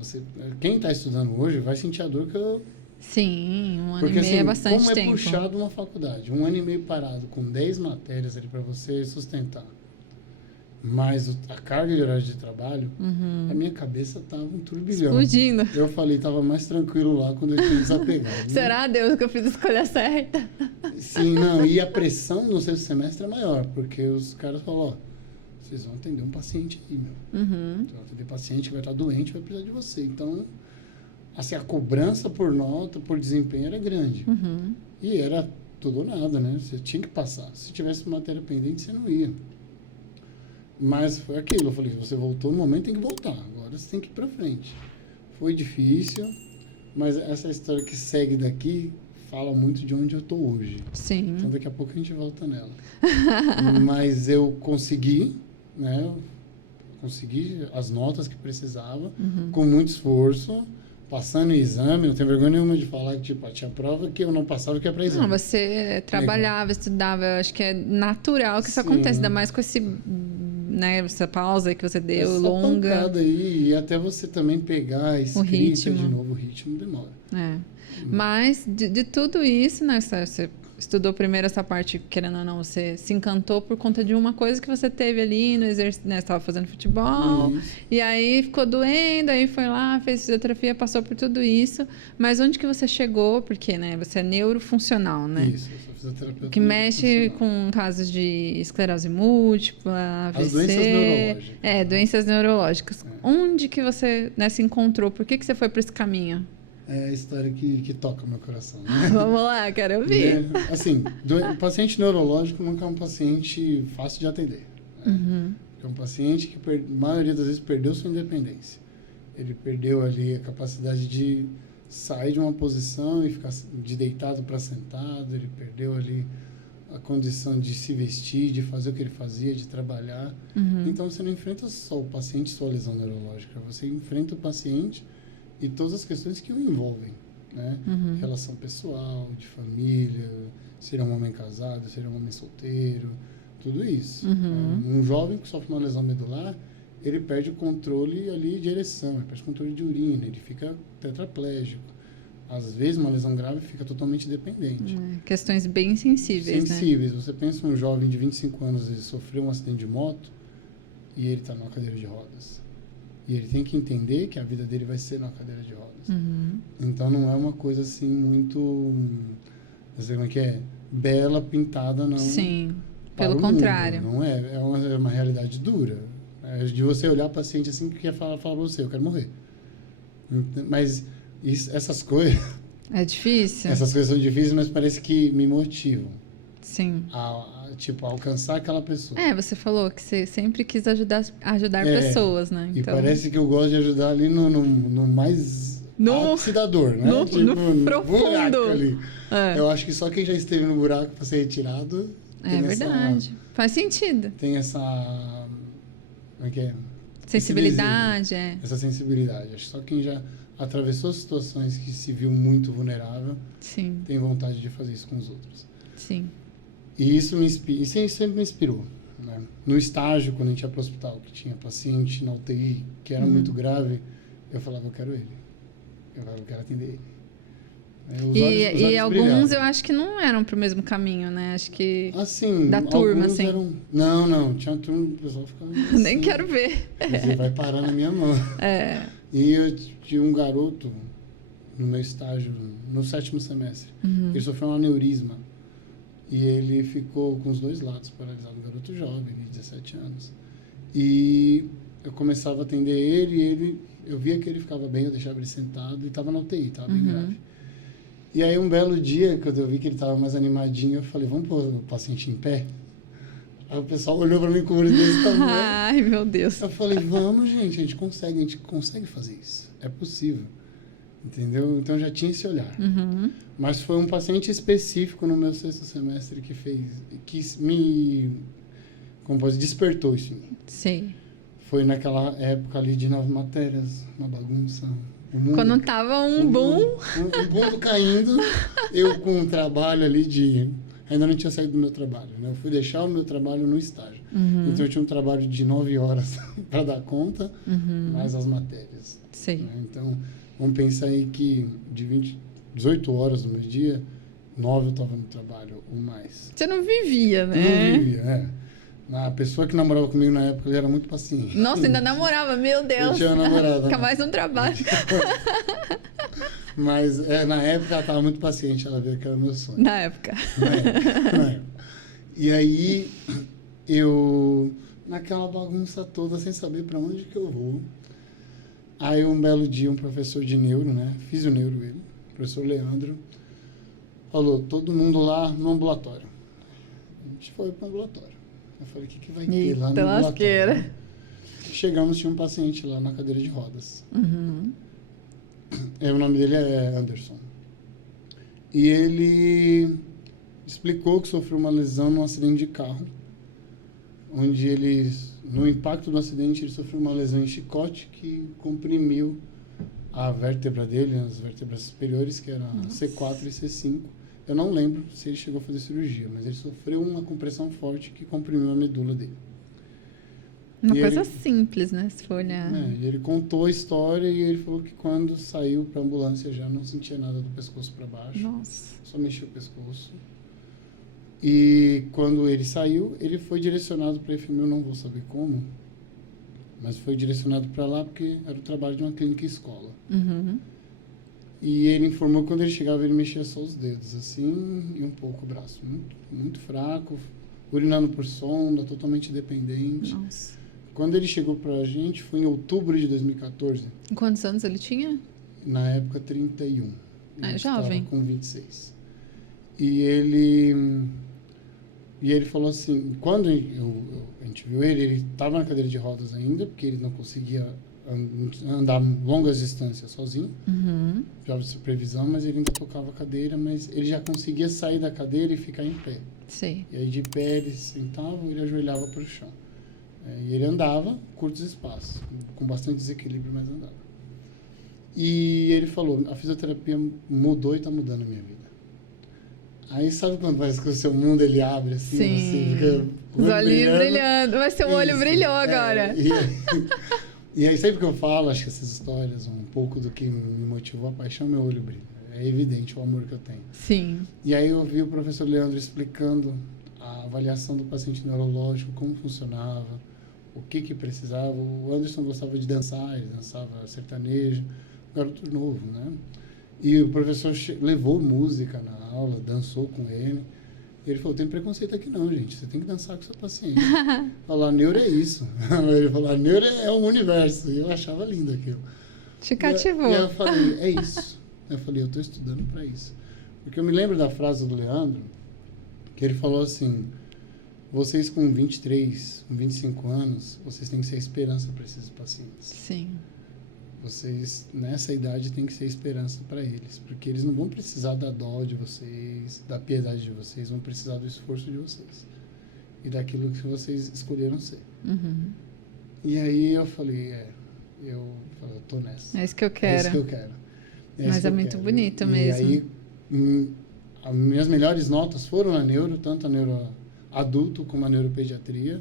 Quem está estudando hoje vai sentir a dor que eu... Sim, 1 ano Porque, e meio assim, é bastante como é tempo. puxado uma faculdade, 1 ano e meio parado, com 10 matérias ali para você sustentar, mais a carga de horário de trabalho, a minha cabeça tava um turbilhão. Explodindo. Eu falei, tava mais tranquilo lá quando eu tinha desapegado. Será, Deus, que eu fiz a escolha certa? Sim, não. E a pressão no sexto semestre é maior, porque os caras falam, ó, vocês vão atender um paciente aí, meu. Vocês vão atender paciente que vai estar doente, vai precisar de você. Então, assim, a cobrança por nota, por desempenho era grande. E era tudo ou nada, né? Você tinha que passar. Se tivesse matéria pendente, você não ia. Mas foi aquilo, eu falei, você voltou no momento, tem que voltar. Agora você tem que ir pra frente. Foi difícil, mas essa história que segue daqui fala muito de onde eu tô hoje. Sim. Então daqui a pouco a gente volta nela. Mas eu consegui, né? Consegui as notas que precisava, com muito esforço, passando em exame. Não tenho vergonha nenhuma de falar que tipo, tinha prova que eu não passava, que é para exame. Não, você trabalhava, estudava. Eu acho que é natural que isso aconteça, ainda mais com esse, né, essa pausa que você deu, essa longa. Pancada aí, e até você também pegar a escrita de novo, o ritmo demora. É. Mas de tudo isso, né, você estudou primeiro essa parte, querendo ou não, você se encantou por conta de uma coisa que você teve ali no exercício, né, você estava fazendo futebol, e aí ficou doendo, aí foi lá, fez fisioterapia, passou por tudo isso, mas onde que você chegou? Porque, né, você é neurofuncional, né? Isso, eu sou fisioterapeuta. Que mexe com casos de esclerose múltipla, AVC. As doenças neurológicas. É, doenças neurológicas. Onde que você, né, se encontrou? Por que você foi para esse caminho? É a história que toca o meu coração. Né? Vamos lá, quero ouvir. Assim, o paciente neurológico nunca é um paciente fácil de atender. Né? É um paciente que, a maioria das vezes, perdeu sua independência. Ele perdeu ali a capacidade de sair de uma posição e ficar de deitado para sentado. Ele perdeu ali a condição de se vestir, de fazer o que ele fazia, de trabalhar. Então, você não enfrenta só o paciente, sua lesão neurológica. Você enfrenta o paciente e todas as questões que o envolvem, né? Relação pessoal, de família, se ele é um homem casado, se ele é um homem solteiro, tudo isso. Um jovem que sofre uma lesão medular, ele perde o controle ali de ereção, ele perde o controle de urina, ele fica tetraplégico. Às vezes, uma lesão grave fica totalmente dependente. Questões bem sensíveis, Sensíveis. Né? Você pensa um jovem de 25 anos, ele sofreu um acidente de moto e ele está numa cadeira de rodas. E ele tem que entender que a vida dele vai ser na cadeira de rodas. Então, não é uma coisa assim muito, não sei como é que é, bela, pintada, não. Sim, pelo contrário. Não é, é uma realidade dura. É de você olhar o paciente assim que quer falar para você, eu quero morrer. Mas essas coisas... É difícil? Essas coisas são difíceis, mas parece que me motivam. Sim. A alcançar aquela pessoa. Você falou que você sempre quis ajudar pessoas, né? Então... E parece que eu gosto de ajudar ali no mais ápice da dor, né? No profundo. Ali. Eu acho que só quem já esteve no buraco para ser retirado... É verdade. Faz sentido. Tem essa... Como é que é? Sensibilidade, Essa sensibilidade. Acho que só quem já atravessou situações que se viu muito vulnerável tem vontade de fazer isso com os outros. Sim. E isso me inspira, isso sempre me inspirou. Né? No estágio, quando a gente ia para o hospital, que tinha paciente na UTI, que era muito grave, eu falava, eu quero ele. Eu quero atender ele. E alguns eu acho que não eram para o mesmo caminho, né? Acho que assim, da turma, assim. Não, tinha turma que o pessoal ficava assim, nem quero ver. Você vai parar na minha mão. E eu tinha um garoto no meu estágio, no 7º semestre. Ele sofreu um aneurisma. E ele ficou com os dois lados paralisado, um garoto jovem, de 17 anos. E eu começava a atender ele, eu via que ele ficava bem, eu deixava ele sentado e estava na UTI, estava bem grave. E aí, um belo dia, quando eu vi que ele estava mais animadinho, eu falei, vamos pôr o paciente em pé? Aí o pessoal olhou para mim com o olho desse tamanho. Ai, meu Deus. Eu falei, vamos, gente, a gente consegue fazer isso. É possível. Entendeu? Então, já tinha esse olhar. Mas foi um paciente específico no meu 6º semestre que me, como pode dizer, despertou isso em mim. Sim. Foi naquela época ali de 9 matérias, uma bagunça. Quando tava um boom. Um mundo caindo, eu com um trabalho ali de ainda não tinha saído do meu trabalho, né? Eu fui deixar o meu trabalho no estágio. Então eu tinha um trabalho de 9 horas para dar conta, mais as matérias. Sim. Né? Então, vamos pensar aí que de 18 horas do meu dia, 9 eu estava no trabalho ou mais. Você não vivia, né? Eu não vivia, A pessoa que namorava comigo na época, ele era muito paciente. Nossa, ainda namorava, meu Deus. Eu tinha uma namorada. Fica mais um trabalho. Mas na época ela estava muito paciente, ela viu que era meu sonho. Na época. Na época. E aí, eu, naquela bagunça toda, sem saber para onde que eu vou, aí um belo dia um professor de neuro, né, fisioneuro ele, professor Leandro, falou, todo mundo lá no ambulatório. A gente foi para o ambulatório. Eu falei, o que vai ter lá no ambulatório? Lasqueira. Chegamos, tinha um paciente lá na cadeira de rodas. O nome dele é Anderson. E ele explicou que sofreu uma lesão num acidente de carro, onde ele, no impacto do acidente, ele sofreu uma lesão em chicote que comprimiu a vértebra dele, as vértebras superiores, que eram C4 e C5. Eu não lembro se ele chegou a fazer cirurgia, mas ele sofreu uma compressão forte que comprimiu a medula dele. Uma E coisa simples, né? Se for olhar. E ele contou a história e ele falou que quando saiu para a ambulância já não sentia nada do pescoço para baixo. Nossa. Só mexia o pescoço. E quando ele saiu, ele foi direcionado para a FMU, não vou saber como, mas foi direcionado para lá porque era o trabalho de uma clínica escola. E ele informou que quando ele chegava, ele mexia só os dedos, assim, e um pouco o braço. Muito, muito fraco, urinando por sonda, totalmente dependente. Nossa. Quando ele chegou pra gente, foi em outubro de 2014. Quantos anos ele tinha? Na época, 31. É jovem. Estava com 26. E ele falou assim, quando a gente viu ele estava na cadeira de rodas ainda, porque ele não conseguia andar longas distâncias sozinho, já de supervisão, mas ele ainda tocava a cadeira, mas ele já conseguia sair da cadeira e ficar em pé. Sim. E aí de pé ele sentava, ele ajoelhava para o chão. E ele andava curtos espaços, com bastante desequilíbrio, mas andava. E ele falou, a fisioterapia mudou e está mudando a minha vida. Aí sabe quando parece que o seu mundo ele abre assim, sim. Você fica os olhinhos brilhando, mas seu olho brilhou agora. E aí sempre que eu falo, acho que essas histórias, um pouco do que me motivou a paixão, meu olho brilha. É evidente o amor que eu tenho. Sim. E aí eu vi o professor Leandro explicando a avaliação do paciente neurológico, como funcionava, o que precisava. O Anderson gostava de dançar, ele dançava sertanejo, garoto novo, né? E o professor levou música na aula, dançou com ele. E ele falou, tem preconceito aqui não, gente. Você tem que dançar com o seu paciente. Falar, neuro é isso. Ele falou, neuro é um universo. E eu achava lindo aquilo. Te cativou. E eu falei, é isso. Eu falei, eu estou estudando para isso. Porque eu me lembro da frase do Leandro, que ele falou assim, vocês com 23, com 25 anos, vocês têm que ser a esperança para esses pacientes. Sim. Vocês, nessa idade, têm que ser esperança para eles, porque eles não vão precisar da dó de vocês, da piedade de vocês, vão precisar do esforço de vocês e daquilo que vocês escolheram ser. E aí eu falei, eu tô nessa. É isso que eu quero. É isso que eu quero. Mas é muito bonito mesmo. E aí, as minhas melhores notas foram na neuro, tanto a neuro adulto como a neuropediatria.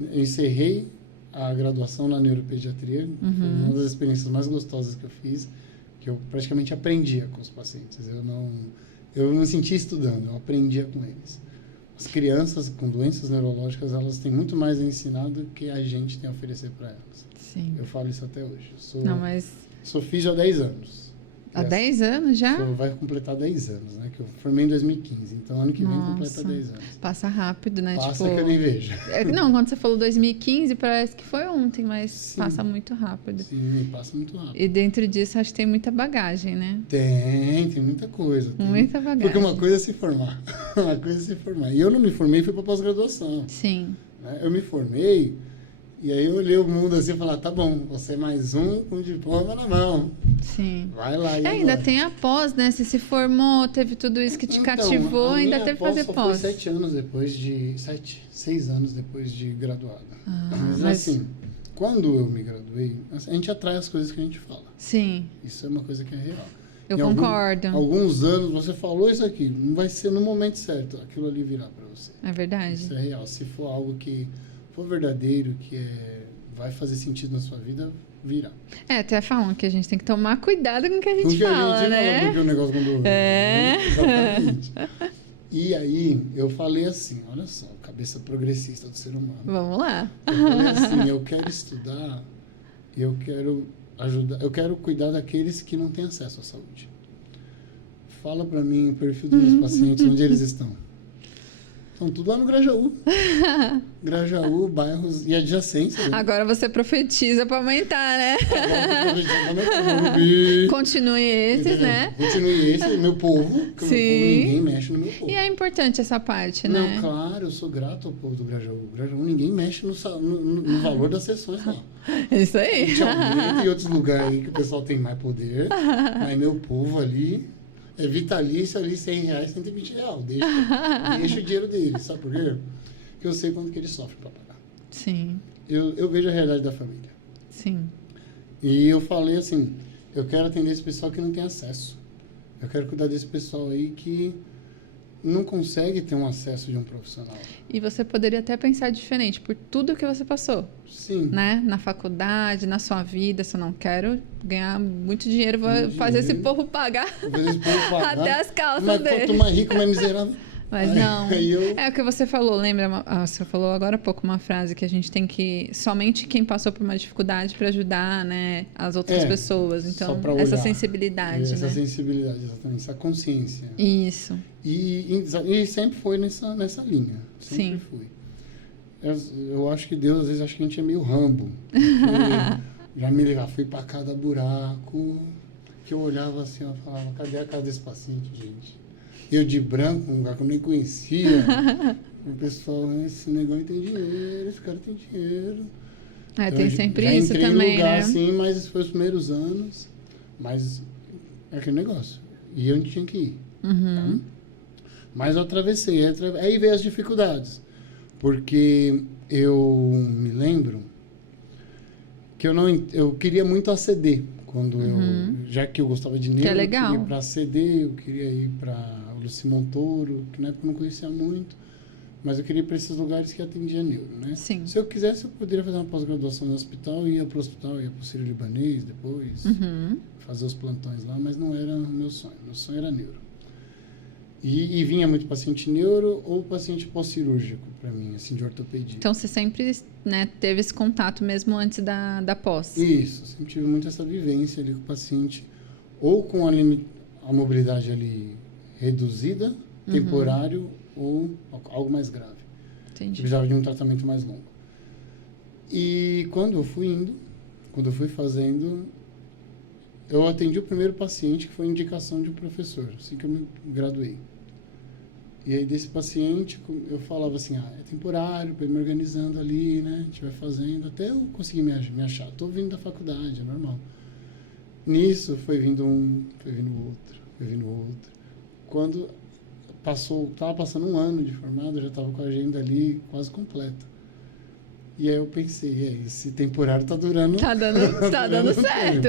Eu encerrei a graduação na neuropediatria, foi uma das experiências mais gostosas que eu fiz, que eu praticamente aprendia com os pacientes. Eu não me sentia estudando, eu aprendia com eles. As crianças com doenças neurológicas, elas têm muito mais a ensinar do que a gente tem a oferecer para elas. Sim. Eu falo isso até hoje. Sou físio há 10 anos. Há 10 anos já? Vai completar 10 anos, né? Que eu formei em 2015. Então, ano que vem completa 10 anos. Passa rápido, né? Passa que eu nem vejo. Não, quando você falou 2015, parece que foi ontem, mas sim, passa muito rápido. Sim, passa muito rápido. E dentro disso, acho que tem muita bagagem, né? Tem muita coisa. Muita bagagem. Porque uma coisa é se formar. Uma coisa é se formar. E eu não me formei, fui para pós-graduação. Sim. Eu me formei... E aí eu olhei o mundo assim e falei, tá bom, você é mais um com diploma na mão. Sim. Vai lá e ainda tem a pós, né? Você se formou, teve tudo isso que te cativou, ainda teve que fazer pós. Foi 6 anos depois de graduado. Mas assim, quando eu me graduei, a gente atrai as coisas que a gente fala. Sim. Isso é uma coisa que é real. Eu Em concordo. Alguns anos você falou isso aqui, não vai ser no momento certo aquilo ali virar para você. É verdade. Isso é real. Se for algo que for verdadeiro, vai fazer sentido na sua vida, virá. Até falam que a gente tem que tomar cuidado com o que a gente Porque fala, a gente né? fala, porque o negócio quando... É. Exatamente. E aí, eu falei assim, olha só, cabeça progressista do ser humano. Vamos lá. Eu falei assim, eu quero estudar e eu quero ajudar, eu quero cuidar daqueles que não têm acesso à saúde. Fala pra mim o perfil dos meus pacientes, onde eles estão. Estão tudo lá no Grajaú. Grajaú, bairros e adjacências. Né? Agora você profetiza para aumentar, né? Agora, Continue esses, né? Continue esse, meu povo. Que Sim. Meu povo, ninguém mexe no meu povo. E é importante essa parte, né? Não, claro, eu sou grato ao povo do Grajaú. O Grajaú, ninguém mexe no valor das sessões lá. Isso aí. Tem outros lugares aí que o pessoal tem mais poder. Mas meu povo ali... É vitalício ali, R$100, R$120. Deixa o dinheiro dele, sabe por quê? Porque eu sei quanto que ele sofre para pagar. Sim. Eu vejo a realidade da família. Sim. E eu falei assim, eu quero atender esse pessoal que não tem acesso. Eu quero cuidar desse pessoal aí que não consegue ter um acesso de um profissional. E você poderia até pensar diferente por tudo que você passou. Sim. Né? Na faculdade, na sua vida, se eu não quero ganhar muito dinheiro, vou fazer esse povo pagar. Vou fazer esse povo pagar. Até as calças mas dele. quanto mais rico, mais miserável. Mas não. Eu... É o que você falou, lembra? Você falou agora há pouco uma frase que a gente tem que... Somente quem passou por uma dificuldade para ajudar, né, as outras pessoas. Então, essa sensibilidade, essa né? sensibilidade, exatamente. Essa consciência. Isso. E sempre foi nessa linha. Sempre fui. Eu acho que Deus, às vezes, acha que a gente é meio Rambo. Já me ligava, fui pra cada buraco, que eu olhava assim, eu falava, cadê a casa desse paciente, gente? Eu de branco, um lugar que eu nem conhecia. O pessoal, esse negócio tem dinheiro, esse cara tem dinheiro. Então, tem sempre já isso entrei também, em lugar, né? assim, mas esses foi os primeiros anos. Mas é aquele negócio. E onde tinha que ir. Uhum. Tá? Mas eu atravessei. Aí veio as dificuldades. Porque eu me lembro que eu queria muito ACD. Quando já que eu gostava de neuro, que é legal. Eu queria ir para ACD, eu queria ir para Luci Montoro, que na época eu não conhecia muito, mas eu queria ir para esses lugares que atendia neuro, né? Sim. Se eu quisesse, eu poderia fazer uma pós-graduação no hospital, ia para o hospital, ia para o Sírio-Libanês depois, fazer os plantões lá, mas não era o meu sonho. Meu sonho era neuro. E vinha muito paciente neuro ou paciente pós-cirúrgico para mim, assim, de ortopedia. Então, você sempre, né, teve esse contato mesmo antes da pós? Isso, sempre tive muito essa vivência ali com o paciente, ou com a mobilidade ali reduzida, temporário, ou algo mais grave. Entendi. Precisava de um tratamento mais longo. E quando eu fui fazendo, eu atendi o primeiro paciente que foi indicação de um professor, assim que eu me graduei. E aí desse paciente, eu falava assim, é temporário, para ir me organizando ali, né? A gente vai fazendo, até eu conseguir me achar. Estou vindo da faculdade, é normal. Nisso foi vindo outro. Quando estava passando um ano de formado, eu já estava com a agenda ali quase completa. E aí eu pensei, esse temporário tá durando... Tá dando certo.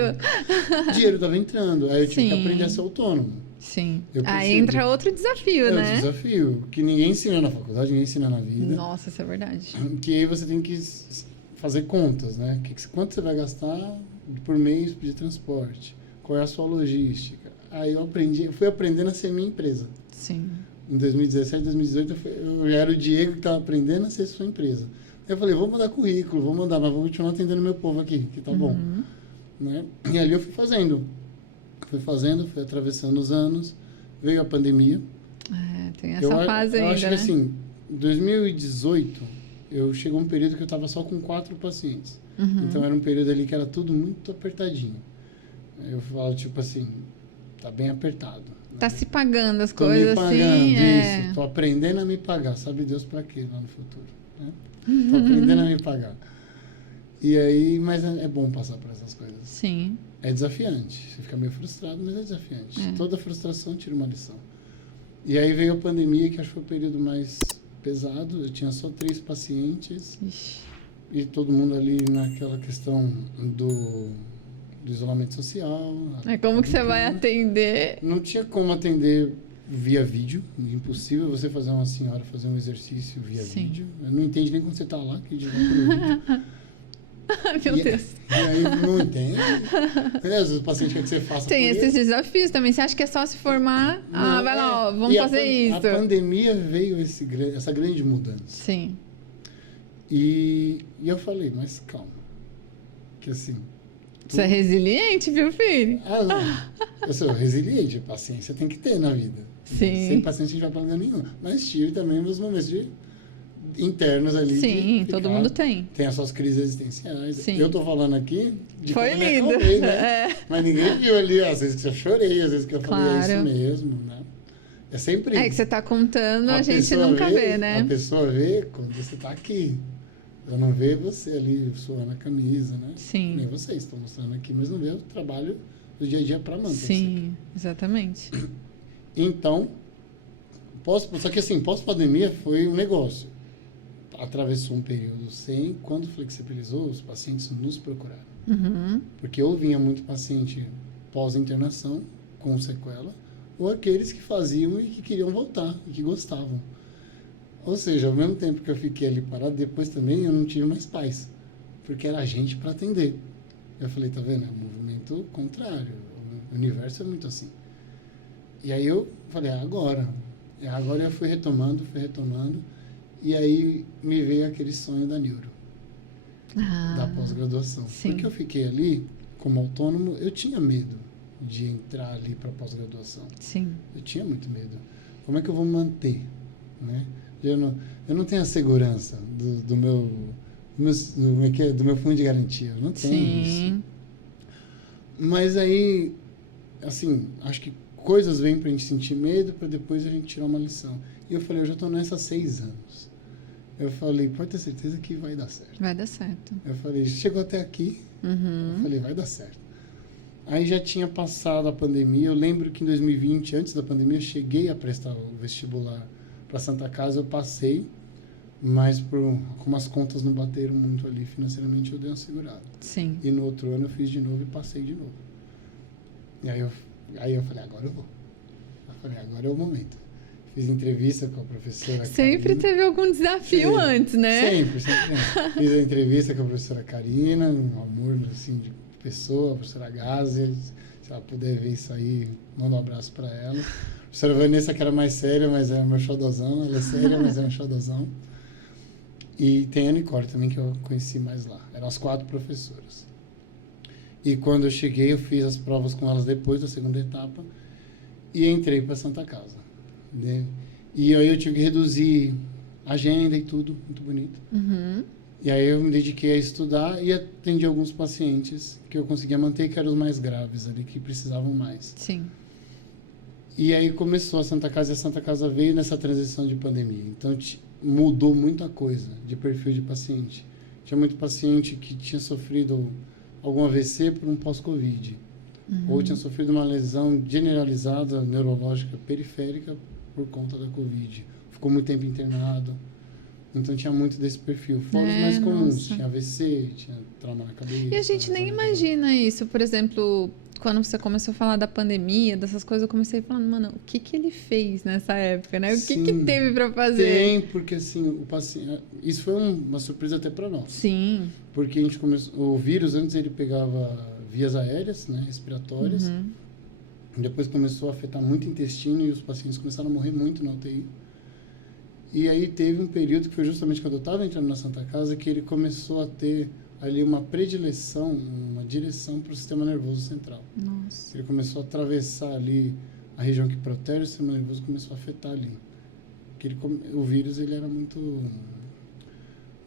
O dinheiro estava entrando, aí eu tive que aprender a ser autônomo. Sim. Aí entra outro desafio, né? É um desafio, que ninguém ensina na faculdade, ninguém ensina na vida. Nossa, isso é verdade. Que aí você tem que fazer contas, né? Quanto você vai gastar por mês de transporte? Qual é a sua logística? Aí eu fui aprendendo a ser minha empresa. Sim. Em 2017, 2018, eu já era o Diego que estava aprendendo a ser sua empresa. Eu falei, vou mandar currículo, mas vou continuar atendendo meu povo aqui, que tá bom. Né? E ali eu fui fazendo, fui atravessando os anos, veio a pandemia. Tem essa fase ainda, eu acho né? que assim, em 2018, eu chegou um período que eu estava só com 4 pacientes. Então era um período ali que era tudo muito apertadinho. Eu falo, tipo assim, tá bem apertado. Né? Tá se pagando as Tô coisas me pagando, assim. isso. Tô aprendendo a me pagar. Sabe Deus para quê lá no futuro? Né? Tô aprendendo a me pagar. E aí, mas é bom passar por essas coisas. Sim. É desafiante. Você fica meio frustrado, mas é desafiante. Toda frustração tira uma lição. E aí veio a pandemia, que acho que foi o período mais pesado. Eu tinha só 3 pacientes. Ixi. E todo mundo ali naquela questão do isolamento social. Como que você vai atender? Não tinha como atender via vídeo. Impossível você fazer uma senhora fazer um exercício via vídeo. Eu não entende nem quando você está lá, que diga pelo vídeo. Meu Deus. E aí não entende. Às vezes o paciente quer que você faça. Tem esses desafios também. Você acha que é só se formar? Não, Vai lá, vamos fazer isso. A pandemia veio essa grande mudança. Sim. E eu falei, mas calma. Que assim. Você é resiliente, viu, filho? Não. Eu sou resiliente, paciência tem que ter na vida. Sim. Sem paciência a gente vai pra lugar nenhum. Mas tive também meus momentos internos ali. Sim, todo mundo tem. Tem as suas crises existenciais. Sim. Eu tô falando aqui de Foi como eu me lindo. acalmei, né? Mas ninguém viu ali, às vezes que eu chorei, às vezes que eu falei, é isso mesmo, né? É sempre que você tá contando, a gente nunca vê, né? A pessoa vê quando você tá aqui. Eu não vê você ali suando a camisa, né? Sim. Nem vocês estão mostrando aqui, mas não vê o trabalho do dia a dia para manter. Sim, exatamente. Então, só que assim, pós-pandemia foi um negócio. Atravessou um período sem, quando flexibilizou, os pacientes nos procuraram. Uhum. Porque ou vinha muito paciente pós-internação, com sequela, ou aqueles que faziam e que queriam voltar, e que gostavam. Ou seja, ao mesmo tempo que eu fiquei ali parado, depois também eu não tive mais paz, porque era gente para atender. Eu falei, tá vendo? É um movimento contrário, o universo é muito assim. E aí eu falei, agora eu fui retomando, e aí me veio aquele sonho da neuro, da pós-graduação. Sim. Porque eu fiquei ali, como autônomo, eu tinha medo de entrar ali para pós-graduação. Sim. Eu tinha muito medo. Como é que eu vou manter, né? Eu não tenho a segurança do meu fundo de garantia. Eu não tenho isso. Mas aí, assim, acho que coisas vêm pra gente sentir medo, para depois a gente tirar uma lição. E eu falei, eu já tô nessa há 6 anos. Eu falei, pode ter certeza que vai dar certo. Vai dar certo. Eu falei, chegou até aqui. Uhum. Eu falei, vai dar certo. Aí já tinha passado a pandemia. Eu lembro que em 2020, antes da pandemia, eu cheguei a prestar o vestibular para Santa Casa, eu passei, mas como as contas não bateram muito ali financeiramente, eu dei uma segurada. Sim. E no outro ano eu fiz de novo e passei de novo. E aí eu falei, agora eu vou. Eu falei, agora é o momento. Fiz entrevista com a professora Sempre Karina. teve algum desafio antes, né? Sempre. Fiz a entrevista com a professora Karina, um amor assim, de pessoa, a professora Gásia. Se ela puder ver isso aí, manda um abraço para ela. A professora Vanessa, que era mais séria, mas é meu xodozão. Ela é séria, mas é um xodozão. E tem a Nicole também, que eu conheci mais lá. Eram as 4 professoras. E quando eu cheguei, eu fiz as provas com elas depois da segunda etapa e entrei para Santa Casa. Né? E aí eu tive que reduzir a agenda e tudo, muito bonito. Uhum. E aí eu me dediquei a estudar e atendi alguns pacientes que eu conseguia manter, que eram os mais graves ali, que precisavam mais. Sim. E aí começou a Santa Casa, e a Santa Casa veio nessa transição de pandemia. Então mudou muita coisa de perfil de paciente. Tinha muito paciente que tinha sofrido algum AVC por um pós-Covid. Uhum. Ou tinha sofrido uma lesão generalizada neurológica periférica por conta da Covid. Ficou muito tempo internado. Então tinha muito desse perfil. Fora os mais comuns. Nossa. Tinha AVC, tinha trauma na cabeça. E a gente nem imagina isso. Por exemplo, quando você começou a falar da pandemia, dessas coisas, eu comecei falando, mano, o que ele fez nessa época, né? O que teve pra fazer? Tem, porque assim, o paciente... Isso foi uma surpresa até para nós. Sim. Porque a gente começou... O vírus, antes ele pegava vias aéreas, né? Respiratórias. Uhum. Depois começou a afetar muito o intestino e os pacientes começaram a morrer muito na UTI. E aí teve um período que foi justamente quando eu estava entrando na Santa Casa que ele começou a ter ali uma predileção, uma direção para o sistema nervoso central. Nossa. Ele começou a atravessar ali a região que protege o sistema nervoso, começou a afetar ali. O vírus, ele era muito...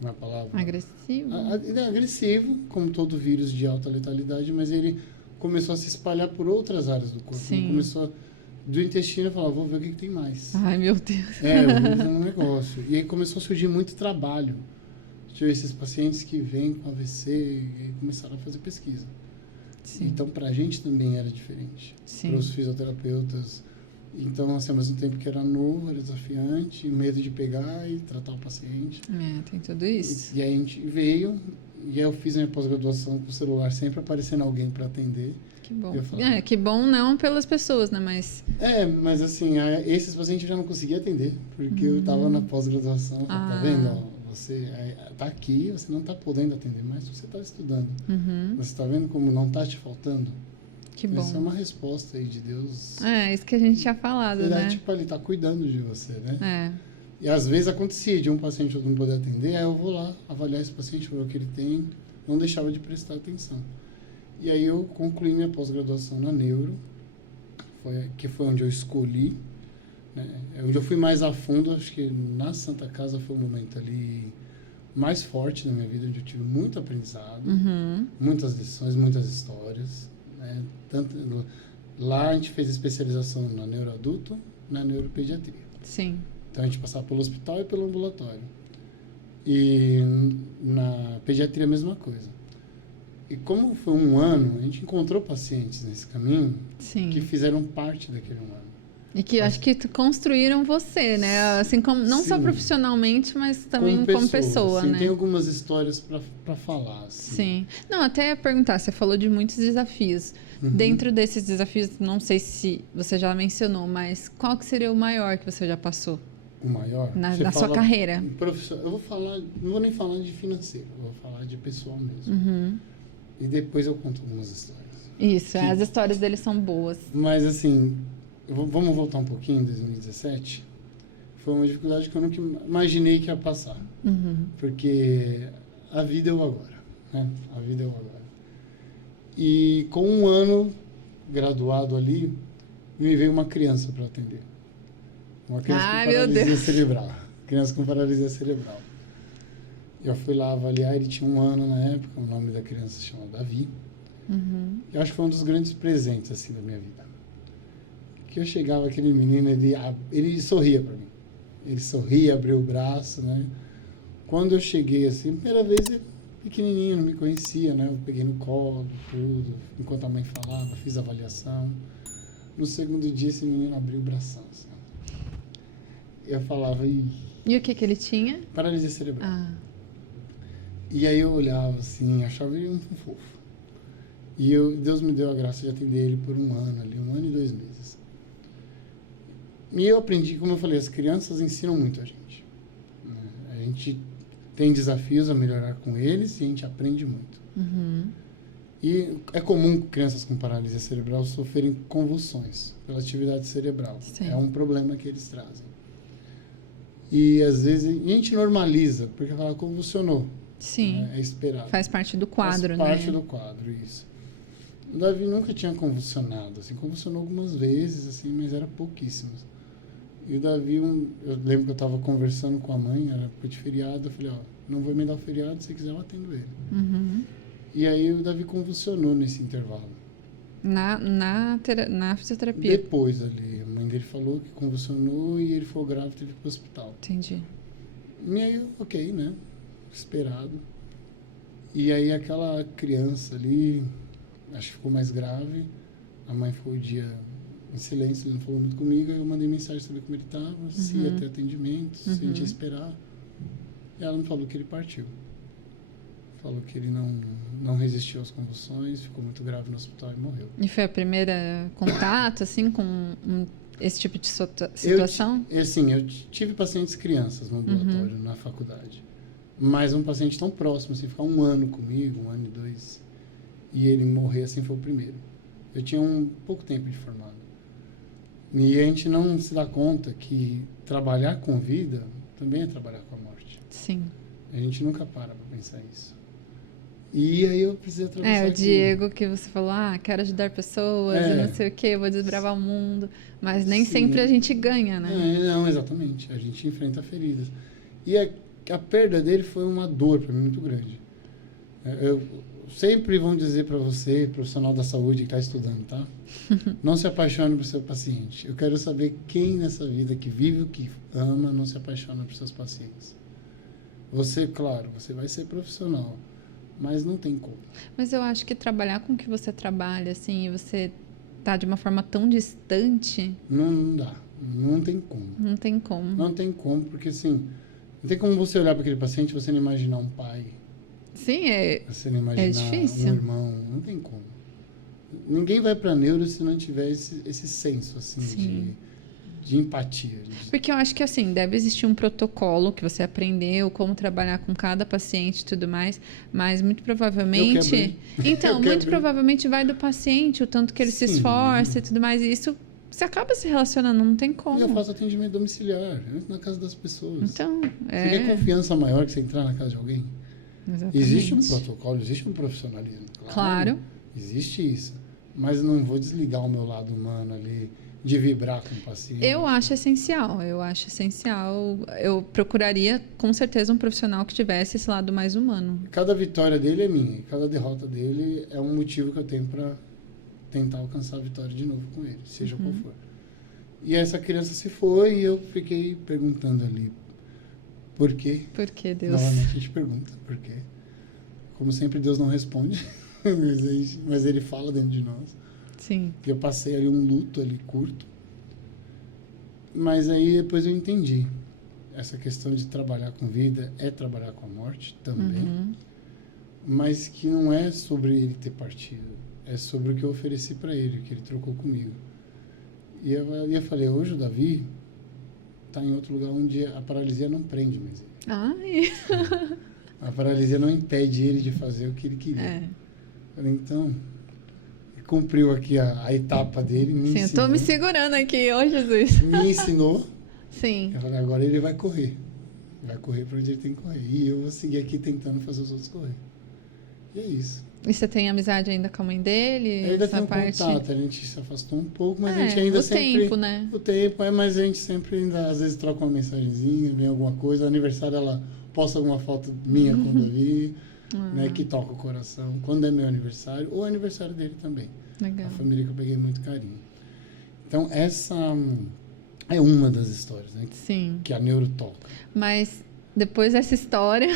Uma palavra... Agressivo? Ele é agressivo, como todo vírus de alta letalidade, mas ele começou a se espalhar por outras áreas do corpo. Sim. Ele começou do intestino, eu falava, vou ver o que tem mais. Ai, meu Deus. O vírus é um negócio. E aí começou a surgir muito trabalho. Tinha esses pacientes que vêm com AVC e começaram a fazer pesquisa. Sim. Então, para a gente também era diferente. Sim. Para os fisioterapeutas. Então, assim, ao mesmo tempo que era novo, era desafiante, medo de pegar e tratar o paciente. Tem tudo isso. E aí a gente veio, E aí eu fiz a minha pós-graduação com o celular sempre aparecendo alguém para atender. Que bom. Eu falava, Que bom não pelas pessoas, né? Mas... mas assim, esses pacientes eu já não conseguia atender, porque eu estava na pós-graduação. Tá vendo? Ó, você tá aqui, você não está podendo atender, mas você está estudando. Você está vendo como não está te faltando? Que bom. Isso é uma resposta aí de Deus. Isso que a gente tinha falado, né? Tipo, ele está cuidando de você, né? É. E às vezes acontecia de um paciente não poder atender, aí eu vou lá avaliar esse paciente, ver o que ele tem, não deixava de prestar atenção. E aí eu concluí minha pós-graduação na neuro, que foi onde eu escolhi, né? Onde eu fui mais a fundo. Acho que na Santa Casa foi o momento ali mais forte na minha vida, onde eu tive muito aprendizado, muitas lições, muitas histórias, né? Lá a gente fez especialização na neuroadulto, na neuropediatria. Sim. Então a gente passava pelo hospital e pelo ambulatório. E na pediatria a mesma coisa. E como foi um ano, a gente encontrou pacientes nesse caminho que fizeram parte daquele um ano. E que acho que construíram você, né? Assim, como, não só profissionalmente, mas também como pessoa, sim, né? Tem algumas histórias para falar. Assim. Sim. Não, até perguntar, você falou de muitos desafios. Dentro desses desafios, não sei se você já mencionou, mas qual que seria o maior que você já passou? O maior? Na sua carreira? Eu vou falar, não vou nem falar de financeiro, eu vou falar de pessoal mesmo. E depois eu conto algumas histórias. Isso, as histórias deles são boas. Mas assim, vamos voltar um pouquinho em 2017. Foi uma dificuldade que eu nunca imaginei que ia passar. Porque a vida é o agora, né? A vida é o agora. E com um ano graduado ali, me veio uma criança para atender. Uma criança com paralisia cerebral. Criança com paralisia cerebral. Eu fui lá avaliar, ele tinha um ano na época, o nome da criança se chama Davi. Eu acho que foi um dos grandes presentes assim da minha vida. Que eu chegava, aquele menino, ele sorria para mim. Ele sorria, abriu o braço, né? Quando eu cheguei assim, primeira vez, ele pequenininho, não me conhecia, né? Eu peguei no colo, tudo, enquanto a mãe falava, fiz a avaliação. No segundo dia, esse menino abriu o bração, assim. Eu falava, E o que ele tinha? Paralisia cerebral. E aí eu olhava assim, achava ele um fofo. E Deus me deu a graça de atender ele por um ano ali, 1 ano e 2 meses. E eu aprendi, como eu falei, as crianças ensinam muito a gente. A gente tem desafios a melhorar com eles e a gente aprende muito. E é comum crianças com paralisia cerebral sofrerem convulsões pela atividade cerebral. Sim. É um problema que eles trazem. E às vezes a gente normaliza, porque fala, convulsionou. Sim. É esperado. Faz parte do quadro, né? Faz parte do quadro, isso. O Davi nunca tinha convulsionado, assim, convulsionou algumas vezes, assim, mas era pouquíssimas. E o Davi, eu lembro que eu estava conversando com a mãe, era época de feriado, eu falei, não vou emendar o feriado, se quiser eu atendo ele. E aí o Davi convulsionou nesse intervalo. Na fisioterapia? Depois ali, a mãe dele falou que convulsionou e ele ficou grave, teve que ir para o hospital. Entendi. E aí, ok, né? Esperado. E aí aquela criança ali, acho que ficou mais grave, a mãe ficou o dia em silêncio, ele não falou muito comigo, aí eu mandei mensagem saber como ele estava, se ia ter atendimento, se a gente ia esperar. E ela me falou que ele partiu. Falou que ele não resistiu às convulsões, ficou muito grave no hospital e morreu. E foi a primeira contato, assim, com esse tipo de situação? Eu tive pacientes crianças no ambulatório, na faculdade. Mas um paciente tão próximo, assim, ficar 1 ano comigo, 1 ano e 2, e ele morrer assim foi o primeiro. Eu tinha pouco tempo de formado. E a gente não se dá conta que trabalhar com vida também é trabalhar com a morte. Sim. A gente nunca para pensar isso. E aí eu precisei atravessar o Diego que você falou, quero ajudar pessoas, e não sei o quê, vou desbravar o mundo. Mas nem sempre a gente ganha, né? Não, exatamente. A gente enfrenta feridas. E a perda dele foi uma dor para mim muito grande. Sempre vão dizer para você, profissional da saúde que está estudando, tá? Não se apaixone por seu paciente. Eu quero saber quem nessa vida que vive o que ama não se apaixona por seus pacientes. Você, claro, você vai ser profissional, mas não tem como. Mas eu acho que trabalhar com o que você trabalha, assim, e você tá de uma forma tão distante... Não dá. Não tem como. Não tem como. Não tem como, porque assim, não tem como você olhar para aquele paciente e você não imaginar um pai, Sim, Você não imaginar difícil. um irmão, não tem como. Ninguém vai para neuro se não tiver esse senso, assim, de empatia. Porque eu acho que, assim, deve existir um protocolo que você aprendeu, como trabalhar com cada paciente e tudo mais, mas muito provavelmente... Então, muito provavelmente vai do paciente, o tanto que ele se esforça e tudo mais, e isso você acaba se relacionando, não tem como. E eu faço atendimento domiciliar, eu entro na casa das pessoas. Então, Você quer confiança maior que você entrar na casa de alguém? Exatamente. Existe um protocolo, existe um profissionalismo. Claro. Existe isso. Mas não vou desligar o meu lado humano ali, de vibrar com o paciente. Eu acho essencial. Eu procuraria, com certeza, um profissional que tivesse esse lado mais humano. Cada vitória dele é minha. Cada derrota dele é um motivo que eu tenho para tentar alcançar a vitória de novo com ele, seja qual for. E essa criança se foi e eu fiquei perguntando ali, por quê? Por que, Deus? Novamente a gente pergunta, por quê? Como sempre, Deus não responde, mas ele fala dentro de nós. Sim. Eu passei ali um luto ali curto, mas aí depois eu entendi. Essa questão de trabalhar com vida é trabalhar com a morte também, mas que não é sobre ele ter partido, é sobre o que eu ofereci para ele, o que ele trocou comigo. E eu falei, hoje o Davi está em outro lugar onde a paralisia não prende mais ele. Ai. A paralisia não impede ele de fazer o que ele queria. Falei, então, cumpriu aqui a etapa dele. Sim, eu tô me segurando aqui, ô Jesus. Me ensinou. Sim. Eu falei, agora ele vai correr. Vai correr para onde ele tem que correr. E eu vou seguir aqui tentando fazer os outros correr. E é isso. E você tem amizade ainda com a mãe dele? Ainda tem um contato, a gente se afastou um pouco, mas a gente ainda sempre... O tempo, né? O tempo, mas a gente sempre ainda, às vezes, troca uma mensagenzinha, vem alguma coisa. No aniversário, ela posta alguma foto minha com o Davi, né, que toca o coração. Quando é meu aniversário, ou aniversário dele também. Legal. A família que eu peguei muito carinho. Então, essa é uma das histórias, né? Sim. Que a neuro toca. Mas... Depois dessa história,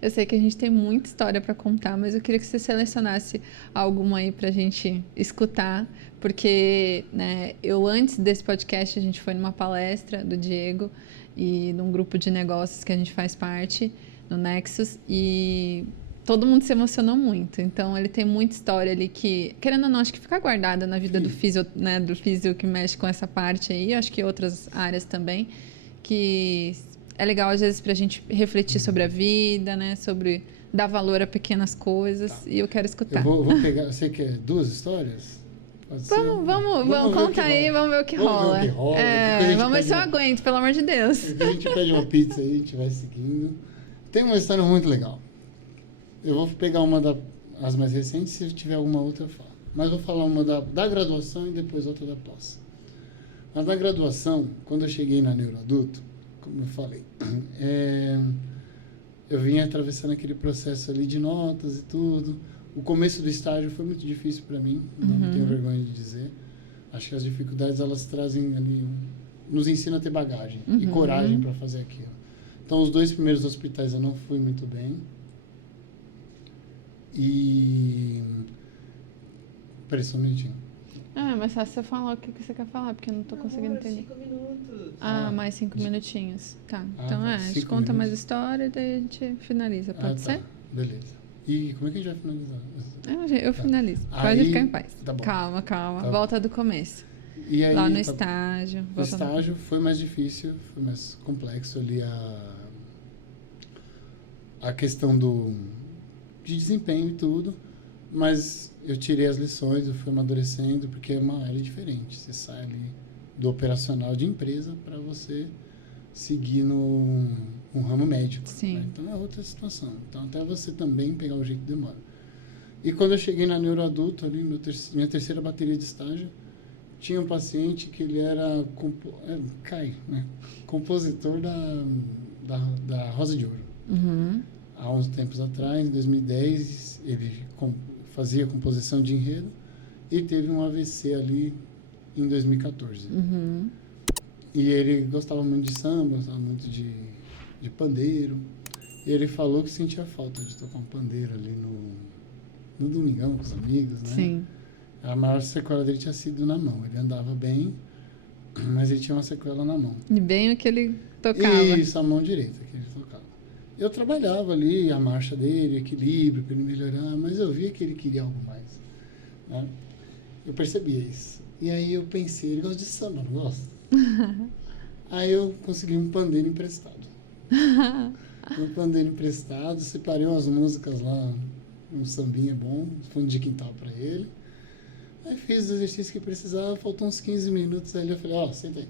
eu sei que a gente tem muita história para contar, mas eu queria que você selecionasse alguma aí para a gente escutar, porque, né, antes desse podcast, a gente foi numa palestra do Diego e num grupo de negócios que a gente faz parte, no Nexus, e todo mundo se emocionou muito. Então, ele tem muita história ali que, querendo ou não, acho que fica guardada na vida do físio, né, do físio que mexe com essa parte aí, acho que outras áreas também, que... É legal, às vezes, para a gente refletir sobre a vida, né? Sobre dar valor a pequenas coisas. Tá. E eu quero escutar. Eu vou pegar... Você quer 2 histórias? Vamos conta aí, vamos ver o que rola. Vamos ver se eu aguento, pelo amor de Deus. A gente pede uma pizza aí, a gente vai seguindo. Tem uma história muito legal. Eu vou pegar uma das mais recentes, se tiver alguma outra eu falo. Mas vou falar uma da graduação e depois outra da pós. Mas na graduação, quando eu cheguei na neuroadulto, como eu falei, eu vinha atravessando aquele processo ali de notas e tudo. O começo do estágio foi muito difícil para mim, não tenho vergonha de dizer. Acho que as dificuldades, elas trazem ali, nos ensinam a ter bagagem e coragem para fazer aquilo. Então, os 2 primeiros hospitais eu não fui muito bem. E... Peraí, só um minutinho. Mas só você falar o que você quer falar, porque eu não tô conseguindo entender. 5 minutos. Mais 5 minutinhos. Tá. Então tá, a gente conta mais história e daí a gente finaliza. Pode ser? Beleza. E como é que a gente vai finalizar? Eu finalizo. Pode ficar em paz. Tá bom. Calma. Tá Volta do começo. E aí, lá no estágio. O estágio foi mais difícil, foi mais complexo ali a questão de desempenho e tudo, mas eu tirei as lições, eu fui amadurecendo, porque é uma área diferente. Você sai ali do operacional de empresa para você seguir no ramo médico. Sim. Né? Então é outra situação. Então até você também pegar o jeito demora. E quando eu cheguei na neuroadulto, ali, minha terceira bateria de estágio, tinha um paciente que ele era compositor da Rosa de Ouro. Há uns tempos atrás, em 2010, ele fazia composição de enredo e teve um AVC ali em 2014. E ele gostava muito de samba, gostava muito de pandeiro. E ele falou que sentia falta de tocar um pandeiro ali no domingão com os amigos, né? Sim. A maior sequela dele tinha sido na mão. Ele andava bem, mas ele tinha uma sequela na mão. E bem o que ele tocava. Isso, a mão direita que ele tocava. eu trabalhava ali a marcha dele, equilíbrio para ele melhorar, mas eu via que ele queria algo mais, né? Eu percebia isso. E aí eu pensei, ele gosta de samba, não gosta? Aí eu consegui um pandeiro emprestado. Um pandeiro emprestado, separei umas músicas lá, um sambinha bom, fundo de quintal para ele. Aí fiz os exercícios que precisava, faltou uns 15 minutos, aí eu falei, ó, senta aí.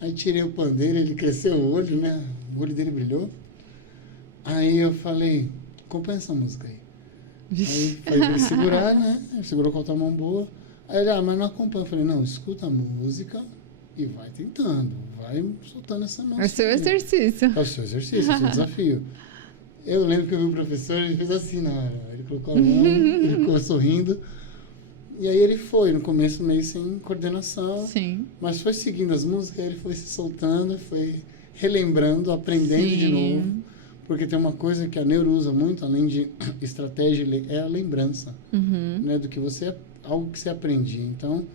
Aí tirei o pandeiro, ele cresceu o olho, né? O olho dele brilhou. Aí eu falei, acompanha essa música aí. Aí foi pra ele segurar, né? Ele segurou com a outra mão boa. Aí ele, mas não acompanha. Eu falei, não, escuta a música e vai tentando, vai soltando essa mão. É o seu exercício. É o seu exercício, é o seu desafio. Eu lembro que eu vi o professor, ele fez assim na hora. Ele colocou a mão, ele ficou sorrindo. E aí ele foi, no começo meio sem coordenação. Sim. Mas foi seguindo as músicas, ele foi se soltando, foi relembrando, aprendendo de novo. Porque tem uma coisa que a neuro usa muito, além de estratégia, é a lembrança. Né, do que você, algo que você aprendia. Então,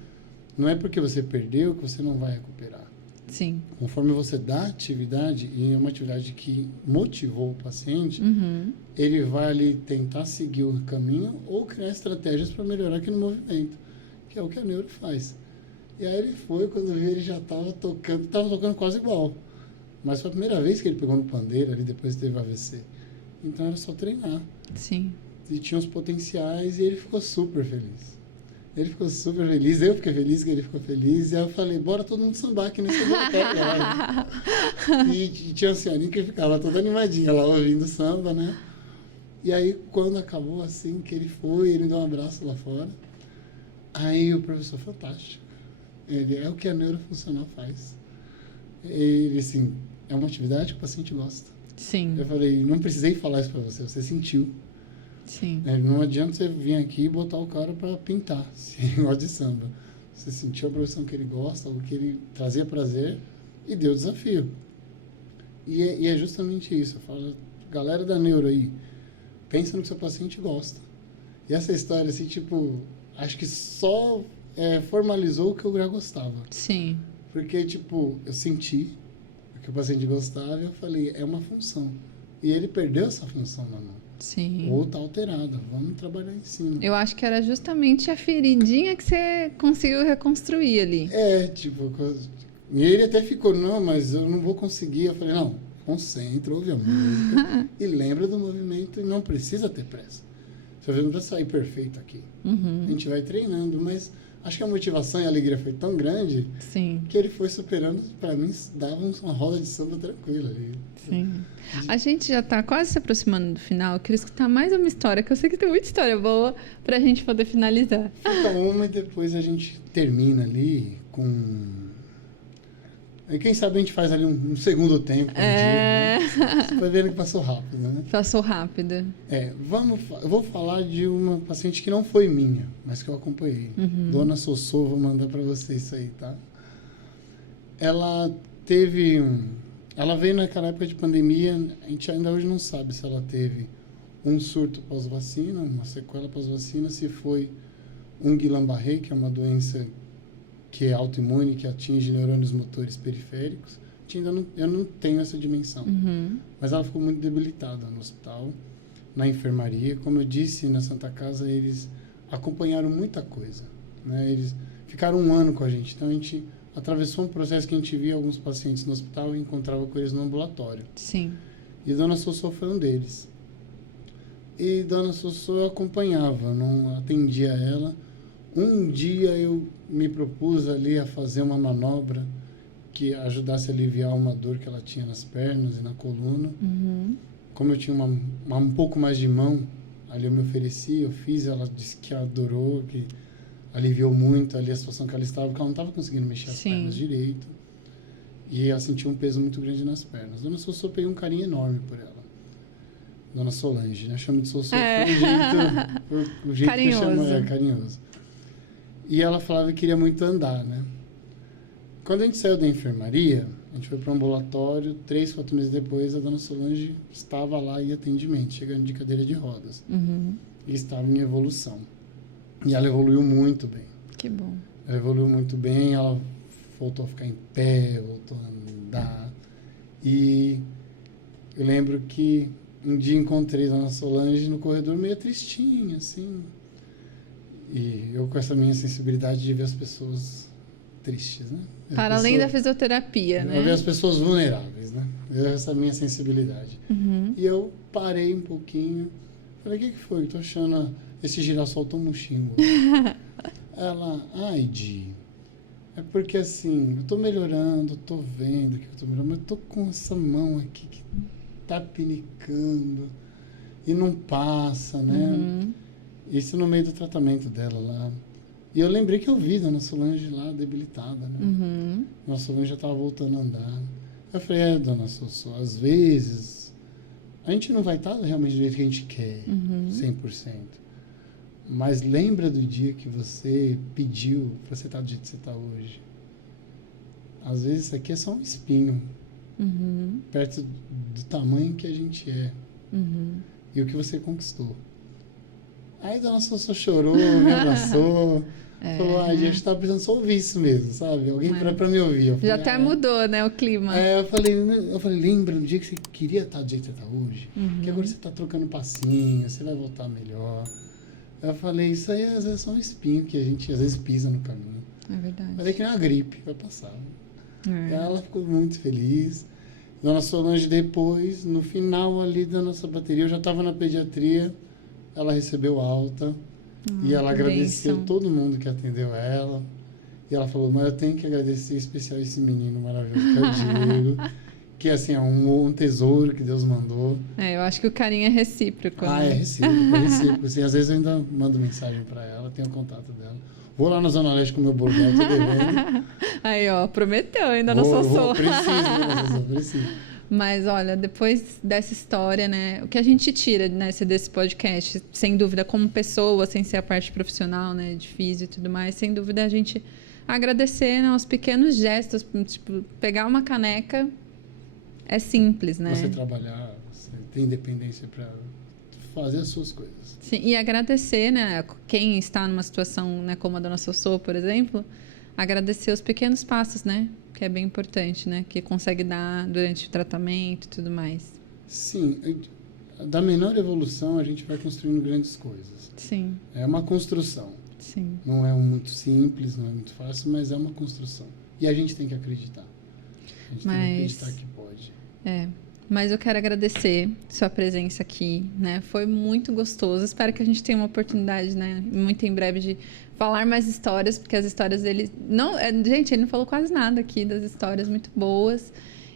não é porque você perdeu que você não vai recuperar. Sim. Conforme você dá atividade, e é uma atividade que motivou o paciente, ele vai ali tentar seguir o caminho ou criar estratégias para melhorar aquele movimento, que é o que a neuro faz. E aí ele foi, quando viu, ele já estava tocando quase igual. Mas foi a primeira vez que ele pegou no pandeiro ali, depois teve AVC. Então era só treinar. Sim. E tinha os potenciais e ele ficou super feliz. Ele ficou super feliz, eu fiquei feliz que ele ficou feliz. E aí eu falei, bora todo mundo sambar aqui nesse laboratório lá. E tinha uma senhorinha que ficava toda animadinha lá, ouvindo samba, né? E aí, quando acabou assim, que ele foi, ele me deu um abraço lá fora. Aí o professor, fantástico. Ele, é o que a neurofuncional faz. Ele, assim, é uma atividade que o paciente gosta. Sim. Eu falei, não precisei falar isso pra você, você sentiu. Sim. Não adianta você vir aqui e botar o cara para pintar, se ele gosta de samba. Você sentiu a profissão que ele gosta, o que ele trazia prazer e deu desafio. E é justamente isso. Eu falo, galera da neuro aí, pensa no que seu paciente gosta. E essa história, assim, tipo, acho que só formalizou o que eu já gostava. Sim. Porque, tipo, eu senti o que o paciente gostava e eu falei, é uma função. E ele perdeu essa função na mão. Sim. Ou tá alterada, vamos trabalhar em cima. Eu acho que era justamente a feridinha que você conseguiu reconstruir ali. Tipo, e ele até ficou, não, mas eu não vou conseguir. Eu falei, não, concentra, ouve a música e lembra do movimento e não precisa ter pressa. Você não precisa sair perfeito aqui. A gente vai treinando, mas acho que a motivação e a alegria foi tão grande Sim. que ele foi superando, para mim, dava uma roda de samba tranquila ali. Sim. A gente já está quase se aproximando do final. Eu queria escutar mais uma história, que eu sei que tem muita história boa para a gente poder finalizar. Fica uma e depois a gente termina ali com... Aí quem sabe a gente faz ali um segundo tempo. Dia, né? Você foi vendo que passou rápido, né? Passou rápido. Eu vou falar de uma paciente que não foi minha, mas que eu acompanhei. Dona Sossô, vou mandar para vocês isso aí, tá? Ela veio naquela época de pandemia, a gente ainda hoje não sabe se ela teve um surto pós-vacina, uma sequela pós-vacina, se foi um Guillain-Barré, que é uma doença que é autoimune, que atinge neurônios motores periféricos. Eu não tenho essa dimensão. Mas ela ficou muito debilitada no hospital, na enfermaria. Como eu disse, na Santa Casa, eles acompanharam muita coisa, né? Eles ficaram 1 ano com a gente. Então, a gente atravessou um processo que a gente via alguns pacientes no hospital e encontrava com eles no ambulatório. Sim. E Dona Sossô foi um deles. E Dona Sossô eu acompanhava, não atendia ela. Um dia eu me propus ali a fazer uma manobra que ajudasse a aliviar uma dor que ela tinha nas pernas e na coluna. Como eu tinha um pouco mais de mão, ali eu me ofereci, eu fiz, ela disse que adorou, que aliviou muito ali a situação que ela estava, porque ela não estava conseguindo mexer as pernas direito. E ela sentiu um peso muito grande nas pernas. Dona Sossô, eu peguei um carinho enorme por ela. Dona Solange, né? Chamo de Sossô, foi o jeito carinhoso. Que eu chamo, carinhoso. E ela falava que queria muito andar, né? Quando a gente saiu da enfermaria, a gente foi para o ambulatório, 3, 4 meses depois, a Dona Solange estava lá em atendimento, chegando de cadeira de rodas. E estava em evolução. E ela evoluiu muito bem. Que bom. Ela evoluiu muito bem, ela voltou a ficar em pé, voltou a andar. E Eu lembro que um dia encontrei a Dona Solange no corredor meio tristinha, assim. E eu com essa minha sensibilidade de ver as pessoas tristes, né? Para além da fisioterapia, né? Eu ver as pessoas vulneráveis, né? Essa minha sensibilidade. Uhum. E eu parei um pouquinho. Falei, o que foi? Eu tô achando esse girassol tão murchinho. Ela, ai, Di, é porque assim, eu tô melhorando, tô vendo que eu tô melhorando, mas eu tô com essa mão aqui que tá pinicando e não passa, né? Uhum. Isso no meio do tratamento dela lá. E eu lembrei que eu vi Dona Solange lá debilitada, né? Uhum. Dona Solange já tava voltando a andar. Eu falei, Dona Sossô, às vezes a gente não vai estar realmente do jeito que a gente quer, 100%. Mas lembra do dia que você pediu para você estar do jeito que você está hoje. Às vezes isso aqui é só um espinho, perto do tamanho que a gente é. E o que você conquistou. Aí a Dona Sossô chorou, me abraçou, falou, a gente estava precisando só ouvir isso mesmo, sabe? Alguém para me ouvir. Já até mudou, né, o clima. Eu falei, lembra no dia que você queria estar do jeito que você está hoje? Que agora você está trocando passinho, você vai voltar melhor. Eu falei, isso aí às vezes é só um espinho que a gente às vezes pisa no caminho. É verdade. Falei que nem uma gripe, vai passar. Ela ficou muito feliz. Dona Solange depois, no final ali da nossa bateria, eu já estava na pediatria, ela recebeu alta e ela agradeceu todo mundo que atendeu ela. E ela falou, mas eu tenho que agradecer em especial esse menino maravilhoso que é o Diego, que assim, é um tesouro que Deus mandou. Eu acho que o carinho é recíproco. É recíproco. Assim, às vezes eu ainda mando mensagem para ela, tenho o contato dela. Vou lá na Zona Leste com o meu bordel, tô devendo. Aí, ó, prometeu, ainda não sou. Preciso. Mas, olha, depois dessa história, né, o que a gente tira, né, desse podcast, sem dúvida, como pessoa, sem ser a parte profissional, né, de físico e tudo mais, sem dúvida a gente agradecer, né, os pequenos gestos, tipo, pegar uma caneca é simples, né? Você trabalhar, você ter independência para fazer as suas coisas. Sim, e agradecer, né, quem está numa situação, né, como a Dona Sossô, por exemplo, agradecer os pequenos passos, né, que é bem importante, né, que consegue dar durante o tratamento e tudo mais. Sim, da menor evolução a gente vai construindo grandes coisas. Sim. É uma construção. Sim. Não é muito simples, não é muito fácil, mas é uma construção. E a gente tem que acreditar. A gente tem que acreditar que pode. Mas eu quero agradecer sua presença aqui, né? Foi muito gostoso. Espero que a gente tenha uma oportunidade, né? Muito em breve de falar mais histórias, porque as histórias dele... Gente, ele não falou quase nada aqui das histórias muito boas,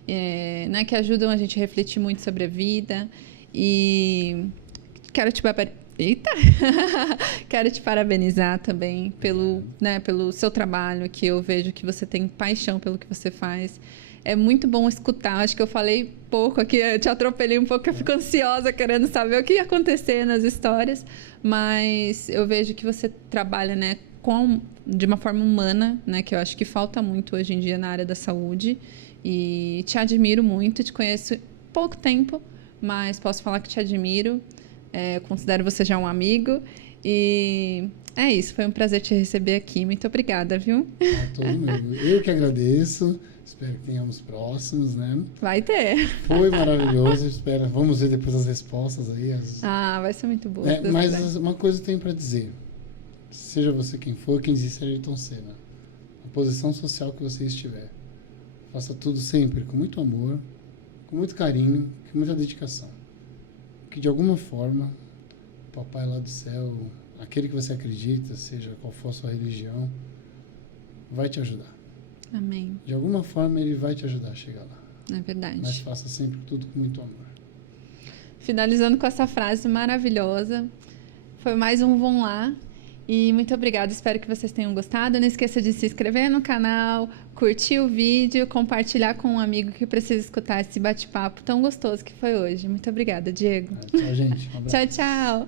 né? Que ajudam a gente a refletir muito sobre a vida. E quero te... Eita! Quero te parabenizar também pelo seu trabalho, que eu vejo que você tem paixão pelo que você faz. É muito bom escutar. Acho que eu falei pouco aqui, eu te atropelei um pouco, eu fico ansiosa querendo saber o que ia acontecer nas histórias, mas eu vejo que você trabalha, né, de uma forma humana, né, que eu acho que falta muito hoje em dia na área da saúde, e te admiro muito, te conheço pouco tempo, mas posso falar que te admiro, considero você já um amigo, e é isso, foi um prazer te receber aqui, muito obrigada, viu? Todo mundo. Eu que agradeço. Espero que tenhamos próximos, né? Vai ter. Foi maravilhoso. Vamos ver depois as respostas aí. Vai ser muito boa. Mas uma coisa eu tenho para dizer. Seja você quem for, quem disse Ayrton Senna. A posição social que você estiver. Faça tudo sempre com muito amor, com muito carinho, com muita dedicação. Que de alguma forma, o papai lá do céu, aquele que você acredita, seja qual for a sua religião, vai te ajudar. Amém. De alguma forma, ele vai te ajudar a chegar lá. É verdade. Mas faça sempre tudo com muito amor. Finalizando com essa frase maravilhosa. Foi mais um Vão Lá. E muito obrigada. Espero que vocês tenham gostado. Não esqueça de se inscrever no canal, curtir o vídeo, compartilhar com um amigo que precisa escutar esse bate-papo tão gostoso que foi hoje. Muito obrigada, Diego. Tchau, gente. Um abraço. Tchau, tchau.